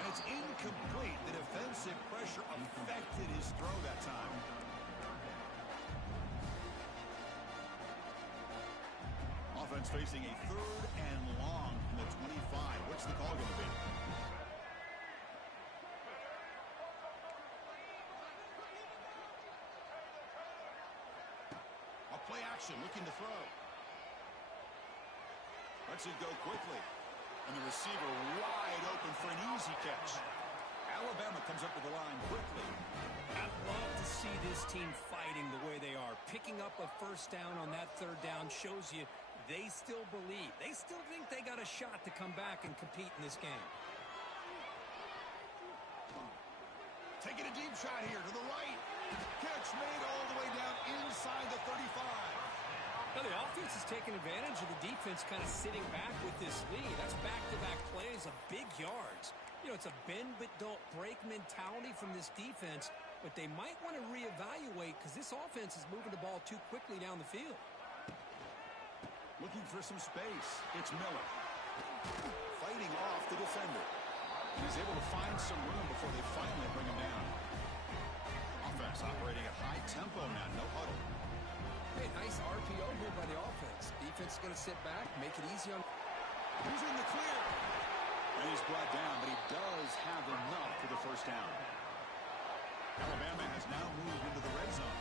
And it's incomplete. The defensive pressure affected his throw that time. Offense facing a 3rd and long from the 25. What's the call going to be? Play action, looking to throw. Lets it go quickly. And the receiver wide open for an easy catch. Alabama comes up to the line quickly. I'd love to see this team fighting the way they are. Picking up a first down on that 3rd down shows you they still believe. They still think they got a shot to come back and compete in this game. Taking a deep shot here to the right. Catch made all the way down inside the 35. Now the offense is taking advantage of the defense kind of sitting back with this lead. That's back-to-back plays of big yards. You know, it's a bend but don't break mentality from this defense, but they might want to reevaluate because this offense is moving the ball too quickly down the field. Looking for some space. It's Miller. Fighting off the defender. And he's able to find some room before they finally bring him down. Offense operating at high tempo now. No huddle. Hey, nice RPO here by the offense. Defense is going to sit back, make it easy on. He's in the clear. And he's brought down, but he does have enough for the first down. Alabama has now moved into the red zone.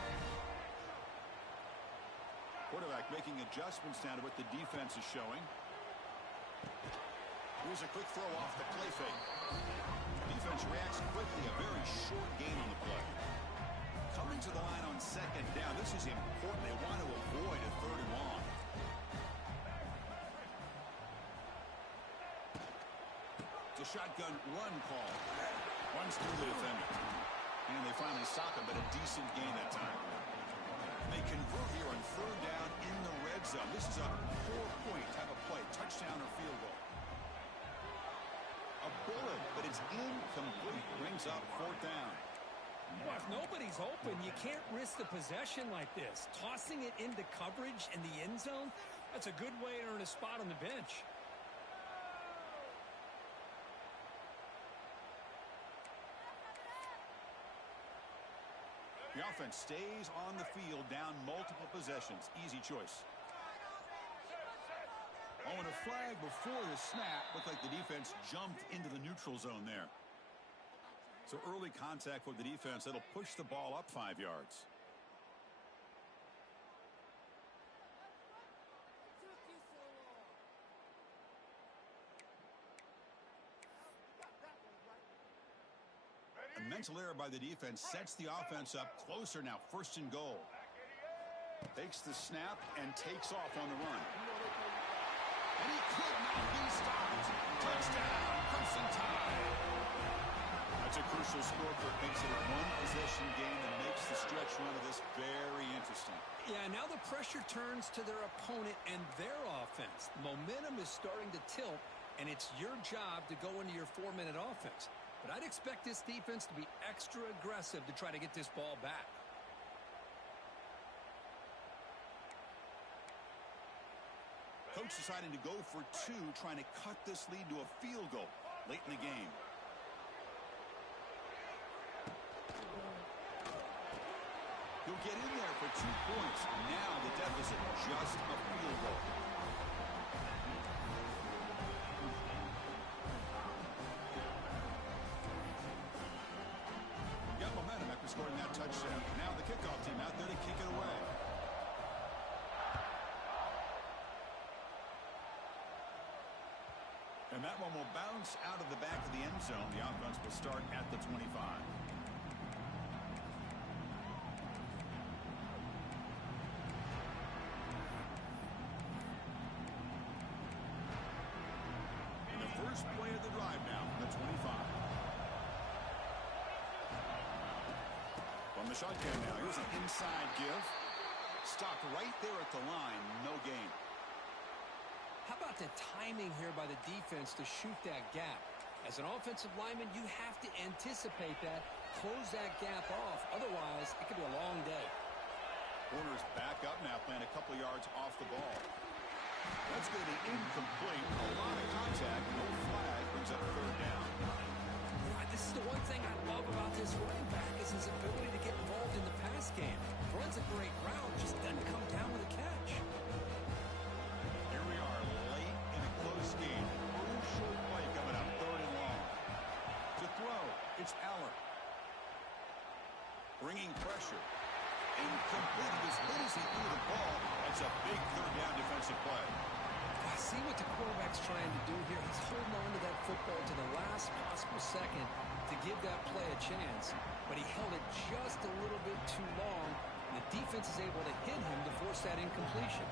Quarterback making adjustments now to what the defense is showing. Here's a quick throw off the play fake. Defense reacts quickly. A very short gain on the play. Coming to the line on 2nd down. This is important. They want to avoid a 3rd and long. It's a shotgun run call. Runs through the defender. And they finally stop him, but a decent gain that time. They convert here on 3rd down in the red zone. This is a 4-point type of play. Touchdown or field goal. A bullet, but it's incomplete. Brings up 4th down. Well, if nobody's open, you can't risk the possession like this. Tossing it into coverage in the end zone, that's a good way to earn a spot on the bench. The offense stays on the field, down multiple possessions. Easy choice. Oh, and a flag before the snap. Looked like the defense jumped into the neutral zone there. So early contact with the defense. That'll push the ball up 5 yards. A mental error by the defense sets the offense up closer now. 1st and goal. Takes the snap and takes off on the run. And he could not be stopped. Touchdown, Crimson Tide. That's a crucial score for it. Makes it a 1-possession game and makes the stretch run of this very interesting. Yeah, now the pressure turns to their opponent and their offense. Momentum is starting to tilt, and it's your job to go into your 4-minute offense. But I'd expect this defense to be extra aggressive to try to get this ball back. Coach deciding to go for 2, trying to cut this lead to a field goal late in the game. He'll get in there for 2 points. Now the deficit just a field goal. Got momentum after scoring that touchdown. Now the kickoff team out there to kick it away. And that one will bounce out of the back of the end zone. The offense will start at the 25. And the first play of the drive now from the 25. From the shotgun now, here's an inside give. Stopped right there at the line. No gain. How about the timing here by the defense to shoot that gap? As an offensive lineman, you have to anticipate that, close that gap off. Otherwise, it could be a long day. Corner's back up now, playing a couple yards off the ball. That's going to be incomplete. A lot of contact. No flag. Brings up 3rd down. This is the one thing I love about this running back is his ability to get involved in the pass game. Runs a great route, just doesn't come down with a catch. Here we are, late in a close game. Crucial play coming up, 3rd and long. To throw, it's Allen. Bringing pressure. Incomplete. He was hit as he threw the ball. That's a big 3rd down defensive play. I see what the quarterback's trying to do here. He's holding on to that football to the last possible second to give that play a chance. But he held it just a little bit too long. And the defense is able to hit him to force that incompletion.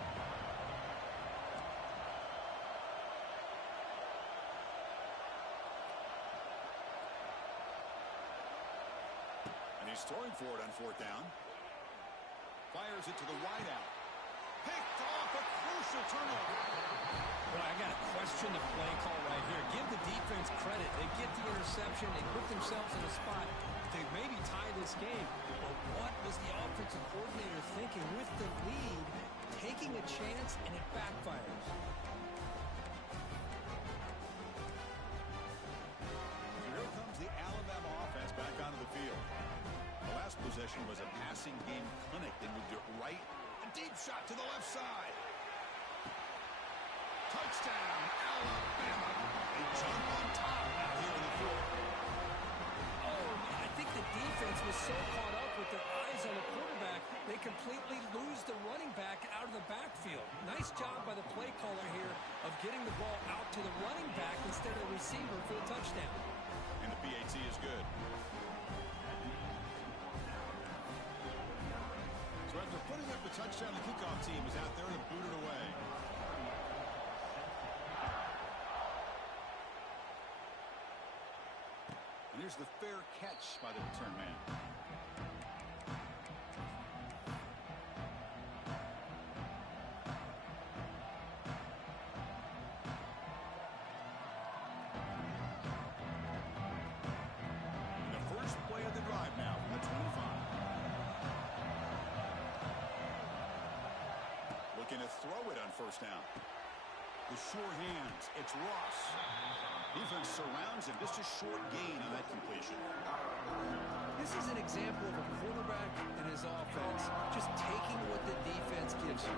And he's throwing for it on 4th down. Fires it to the wideout. Picked off, a crucial turnover. Boy, I got to question the play call right here. Give the defense credit. They get the interception. They put themselves in a spot to maybe tie this game. But what was the offensive coordinator thinking with the lead, taking a chance, and it backfires? Here comes the Alabama offense back onto the field. The last possession was a passing game clinic. They moved it right. A deep shot to the left side. Touchdown, Alabama. They jump on top out here in the 4th. Oh, I think the defense was so caught up with their eyes on the quarterback, they completely lose the running back out of the backfield. Nice job by the play caller here of getting the ball out to the running back instead of the receiver for the touchdown. And the PAT is good. So after putting up the touchdown, the kickoff team is out there to boot it away. And here's the fair catch by the return man. And the first play of the drive now from the 25. Looking to throw it on 1st down. The sure hands. It's Ross. Defense surrounds him. Just a short gain on that completion. This is an example of a quarterback and his offense just taking what the defense gives you.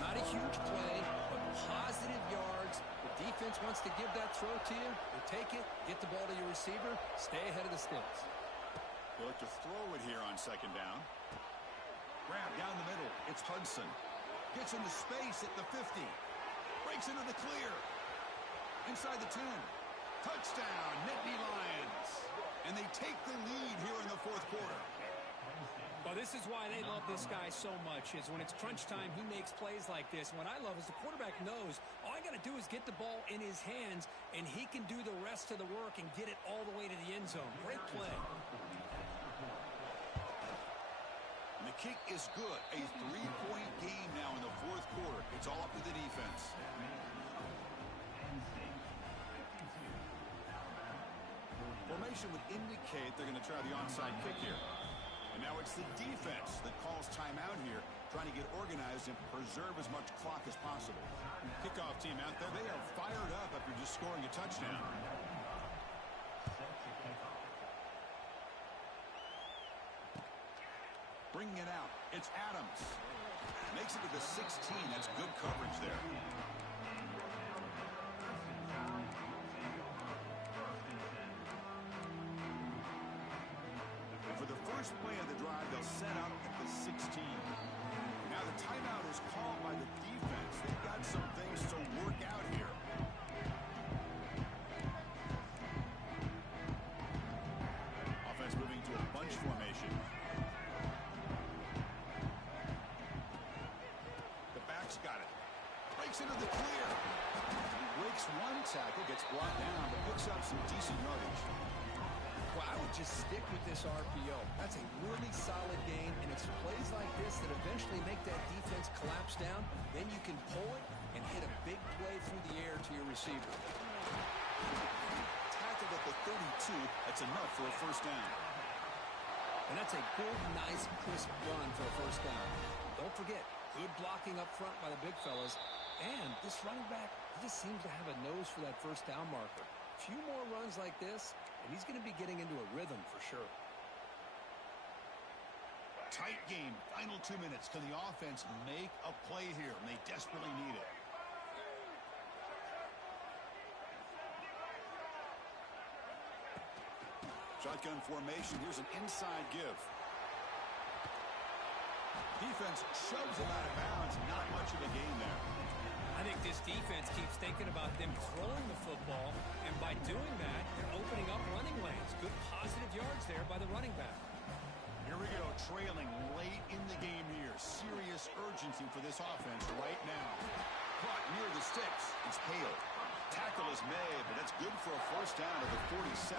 Not a huge play, but positive yards. The defense wants to give that throw to you. You take it, get the ball to your receiver, stay ahead of the sticks. They look to throw it here on 2nd down. Grab down the middle. It's Hudson. Gets into space at the 50. Breaks into the clear. Inside the 10. Touchdown, Nittany Lions. And they take the lead here in the 4th quarter. Well, this is why they love this guy so much, is when it's crunch time, he makes plays like this. And what I love is the quarterback knows all I got to do is get the ball in his hands, and he can do the rest of the work and get it all the way to the end zone. Great play. And the kick is good. A 3-point game now in the 4th quarter. It's all up to the defense. Formation would indicate they're going to try the onside kick here. And now it's the defense that calls timeout here trying to get organized and preserve as much clock as possible. Kickoff team out there, they are fired up after just scoring a touchdown. Bringing it out, it's Adams. Makes it to the 16. That's good coverage there. For the first play of the drive, they'll set up at the 16. Now the timeout is called by the defense. They've got some things to work out here. Offense moving to a bunch formation. The back's got it. Breaks into the clear. He breaks one tackle, gets brought down, but picks up some decent yardage. Well, I would just stick with this RPO. That's a really solid game, and it's plays like this that eventually make that defense collapse down. Then you can pull it and hit a big play through the air to your receiver. Tackled at the 32. That's enough for a first down. And that's a good, nice, crisp run for a first down. Don't forget, good blocking up front by the big fellas. And this running back, he just seems to have a nose for that first down marker. A few more runs like this, and he's going to be getting into a rhythm for sure. Tight game. Final 2 minutes. Can the offense make a play here? And they desperately need it. Shotgun formation. Here's an inside give. Defense shoves him out of bounds. Not much of a gain there. I think this defense keeps thinking about them throwing the football, and by doing that, they're opening up running lanes. Good positive yards there by the running back. Here we go, trailing late in the game here. Serious urgency for this offense right now. Caught near the sticks. It's Hale. Tackle is made, but that's good for a first down at the 47.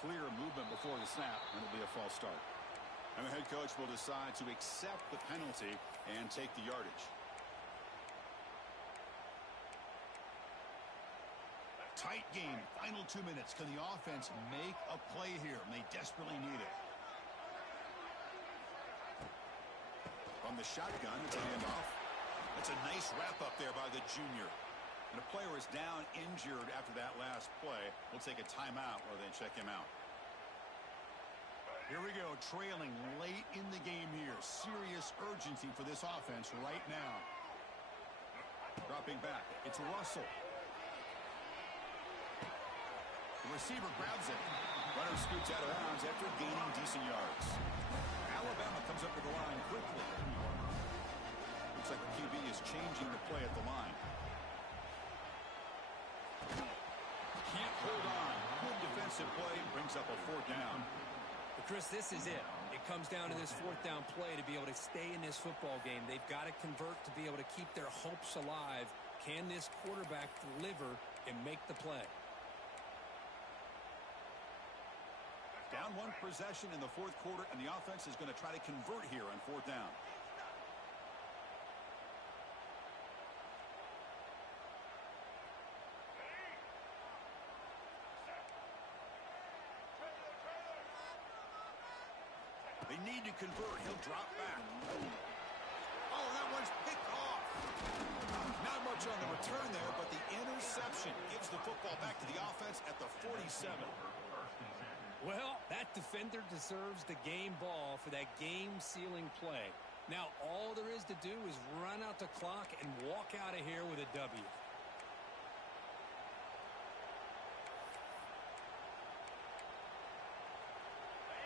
Clear movement before the snap, and it'll be a false start. And the head coach will decide to accept the penalty and take the yardage. Tight game. Final 2 minutes. Can the offense make a play here? And they desperately need it. From the shotgun, it's a handoff. That's a nice wrap-up there by the junior. And a player is down injured after that last play. We'll take a timeout or then check him out. Here we go, trailing late in the game here. Serious urgency for this offense right now. Dropping back, it's Russell. The receiver grabs it. Runner scoots out of bounds after gaining decent yards. Alabama comes up to the line quickly. Looks like the QB is changing the play at the line. Can't hold on. Good defensive play, brings up a fourth down. But Chris, this is it. It comes down to this fourth down play to be able to stay in this football game. They've got to convert to be able to keep their hopes alive. Can this quarterback deliver and make the play? Down one possession in the fourth quarter, and the offense is going to try to convert here on fourth down. They need to convert. He'll drop back. Oh, that one's picked off. Not much on the return there, but the interception gives the football back to the offense at the 47. Well, that defender deserves the game ball for that game-sealing play. Now, all there is to do is run out the clock and walk out of here with a W.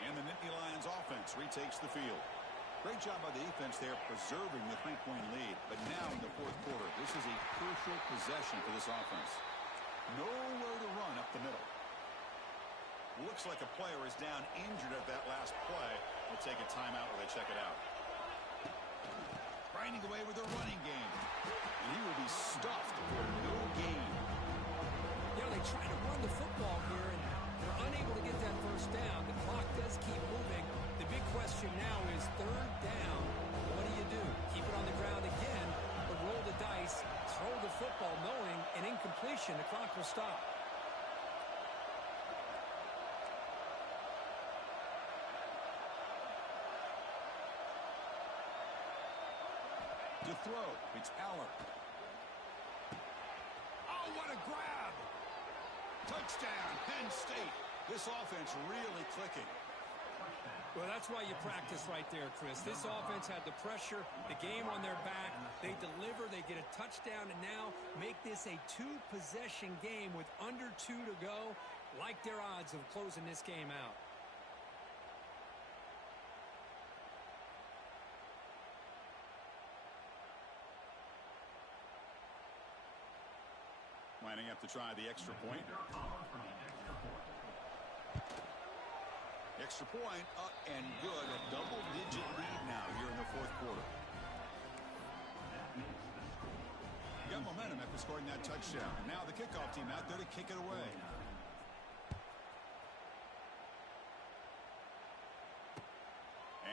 And the Nittany Lions offense retakes the field. Great job by the defense there preserving the 3-point lead. But now in the fourth quarter, this is a crucial possession for this offense. Nowhere to run up the middle. Looks like a player is down injured at that last play. We'll take a timeout while they check it out. Grinding away with a running game. And he will be stuffed for no gain. You know, they try to run the football here, and they're unable to get that first down. The clock does keep moving. The big question now is third down. What do? Keep it on the ground again, or roll the dice, throw the football, knowing an incompletion, the clock will stop. To throw, it's Aller. Oh, what a grab! Touchdown, Penn State. This offense really clicking. Well, that's why you practice right there, Chris. This offense had the pressure, the game on their back. They deliver, they get a touchdown, and now make this a two-possession game with under 2 to go. Like their odds of closing this game out. Lining up to try the extra point. Extra point up and good. A double-digit lead now here in the fourth quarter. Got momentum after scoring that touchdown. Now the kickoff team out there to kick it away.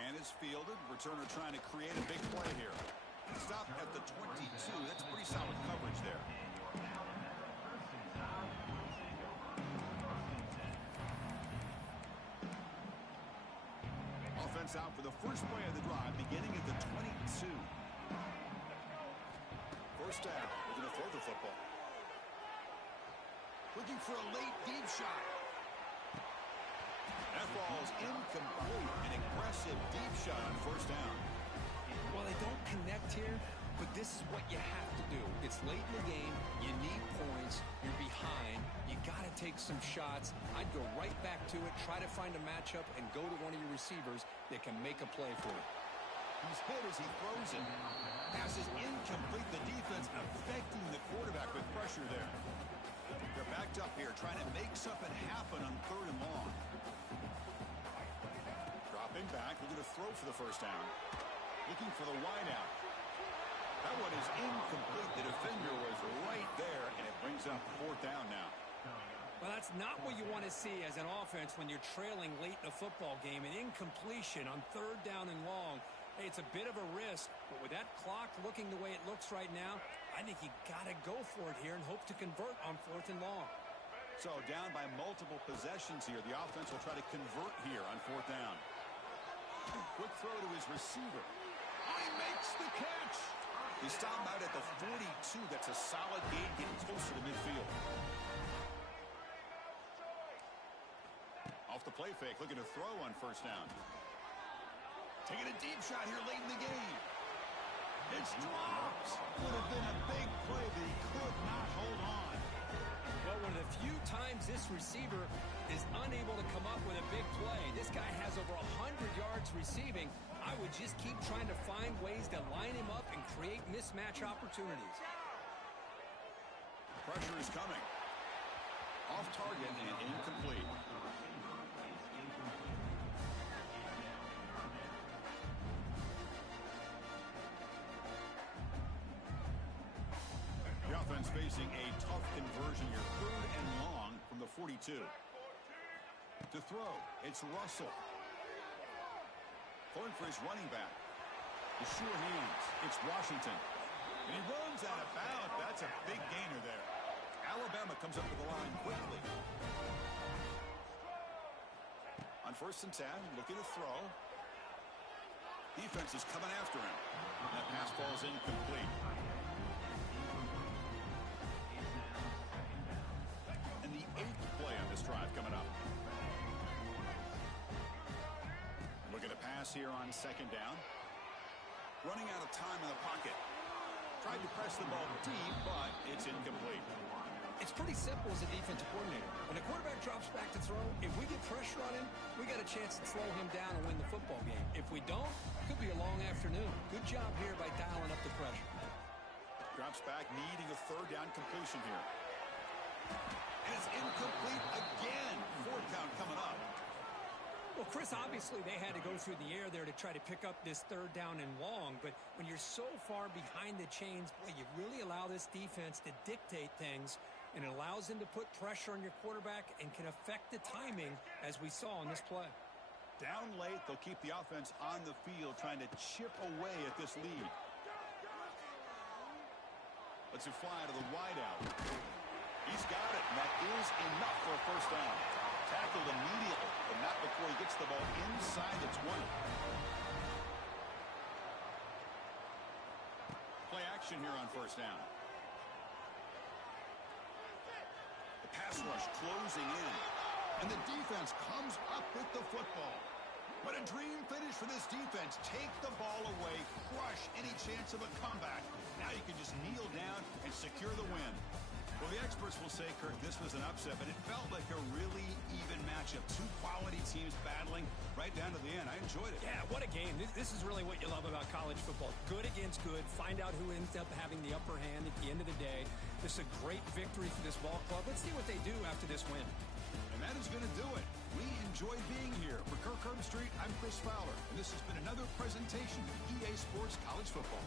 And it's fielded. Returner trying to create a big play here. Stop at the 22. That's pretty solid coverage there. Offense out for the first play of the drive, beginning at the 22. First down. We're going to throw the football. Looking for a late deep shot. That ball's incomplete. An aggressive deep shot on first down. Well, they don't connect here, but this is what you have to do. It's late in the game. You need points. You're behind. You got to take some shots. I'd go right back to it, try to find a matchup, and go to one of your receivers that can make a play for you. He's hit as he throws it. Pass is incomplete. The defense affecting the quarterback with pressure there. They're backed up here, trying to make something happen on 3rd and long. Dropping back, looking to throw for the first down. Looking for the wideout. That one is incomplete. The defender was right there, and it brings up 4th down now. Well, that's not what you want to see as an offense when you're trailing late in a football game. An incompletion on 3rd down and long. Hey, it's a bit of a risk, but with that clock looking the way it looks right now, I think you got to go for it here and hope to convert on 4th and long. So down by multiple possessions here. The offense will try to convert here on 4th down. Quick throw to his receiver. He makes the catch. He stopped out at the 42. That's a solid gain, getting closer to midfield. Off the play fake, looking to throw on first down. Taking a deep shot here late in the game. It's dropped. Would have been a big play, but he could not hold on. Well, one of the few times this receiver is unable to come up with a big play. This guy has over 100 yards receiving. I would just keep trying to find ways to line him up and create mismatch opportunities. Pressure is coming. Off target and incomplete. The offense facing a tough conversion here. 3rd and long from the 42. To throw, it's Russell. Going for his running back. The sure hands. It's Washington. And he runs out of bounds. That's a big gainer there. Alabama comes up to the line quickly. On 1st and 10, looking to throw. Defense is coming after him. That pass ball's incomplete. And the 8th play on this drive coming up. Look at the pass here on 2nd down. Running out of time in the pocket. Tried to press the ball deep, but it's incomplete. It's pretty simple as a defensive coordinator. When a quarterback drops back to throw, if we get pressure on him, we got a chance to slow him down and win the football game. If we don't, it could be a long afternoon. Good job here by dialing up the pressure. Drops back, needing a 3rd down completion here. And it's incomplete again. 4th count coming up. Well, Chris, obviously they had to go through the air there to try to pick up this 3rd down and long, but when you're so far behind the chains, boy, you really allow this defense to dictate things, and it allows them to put pressure on your quarterback and can affect the timing, as we saw in this play. Down late, they'll keep the offense on the field, trying to chip away at this lead. Let's it fly to the wideout. He's got it, and that is enough for a first down. Tackled immediately, but not before he gets the ball inside the 20. action here on first down. The pass rush closing in. And the defense comes up with the football. What a dream finish for this defense. Take the ball away, crush any chance of a comeback. Now you can just kneel down and secure the win. Well, the experts will say, Kirk, this was an upset, but it felt like a really even matchup. Two quality teams battling right down to the end. I enjoyed it. Yeah, what a game. This is really what you love about college football. Good against good. Find out who ends up having the upper hand at the end of the day. This is a great victory for this ball club. Let's see what they do after this win. And that is going to do it. We enjoyed being here. For Kirk Herbstreit, I'm Chris Fowler, and this has been another presentation of EA Sports College Football.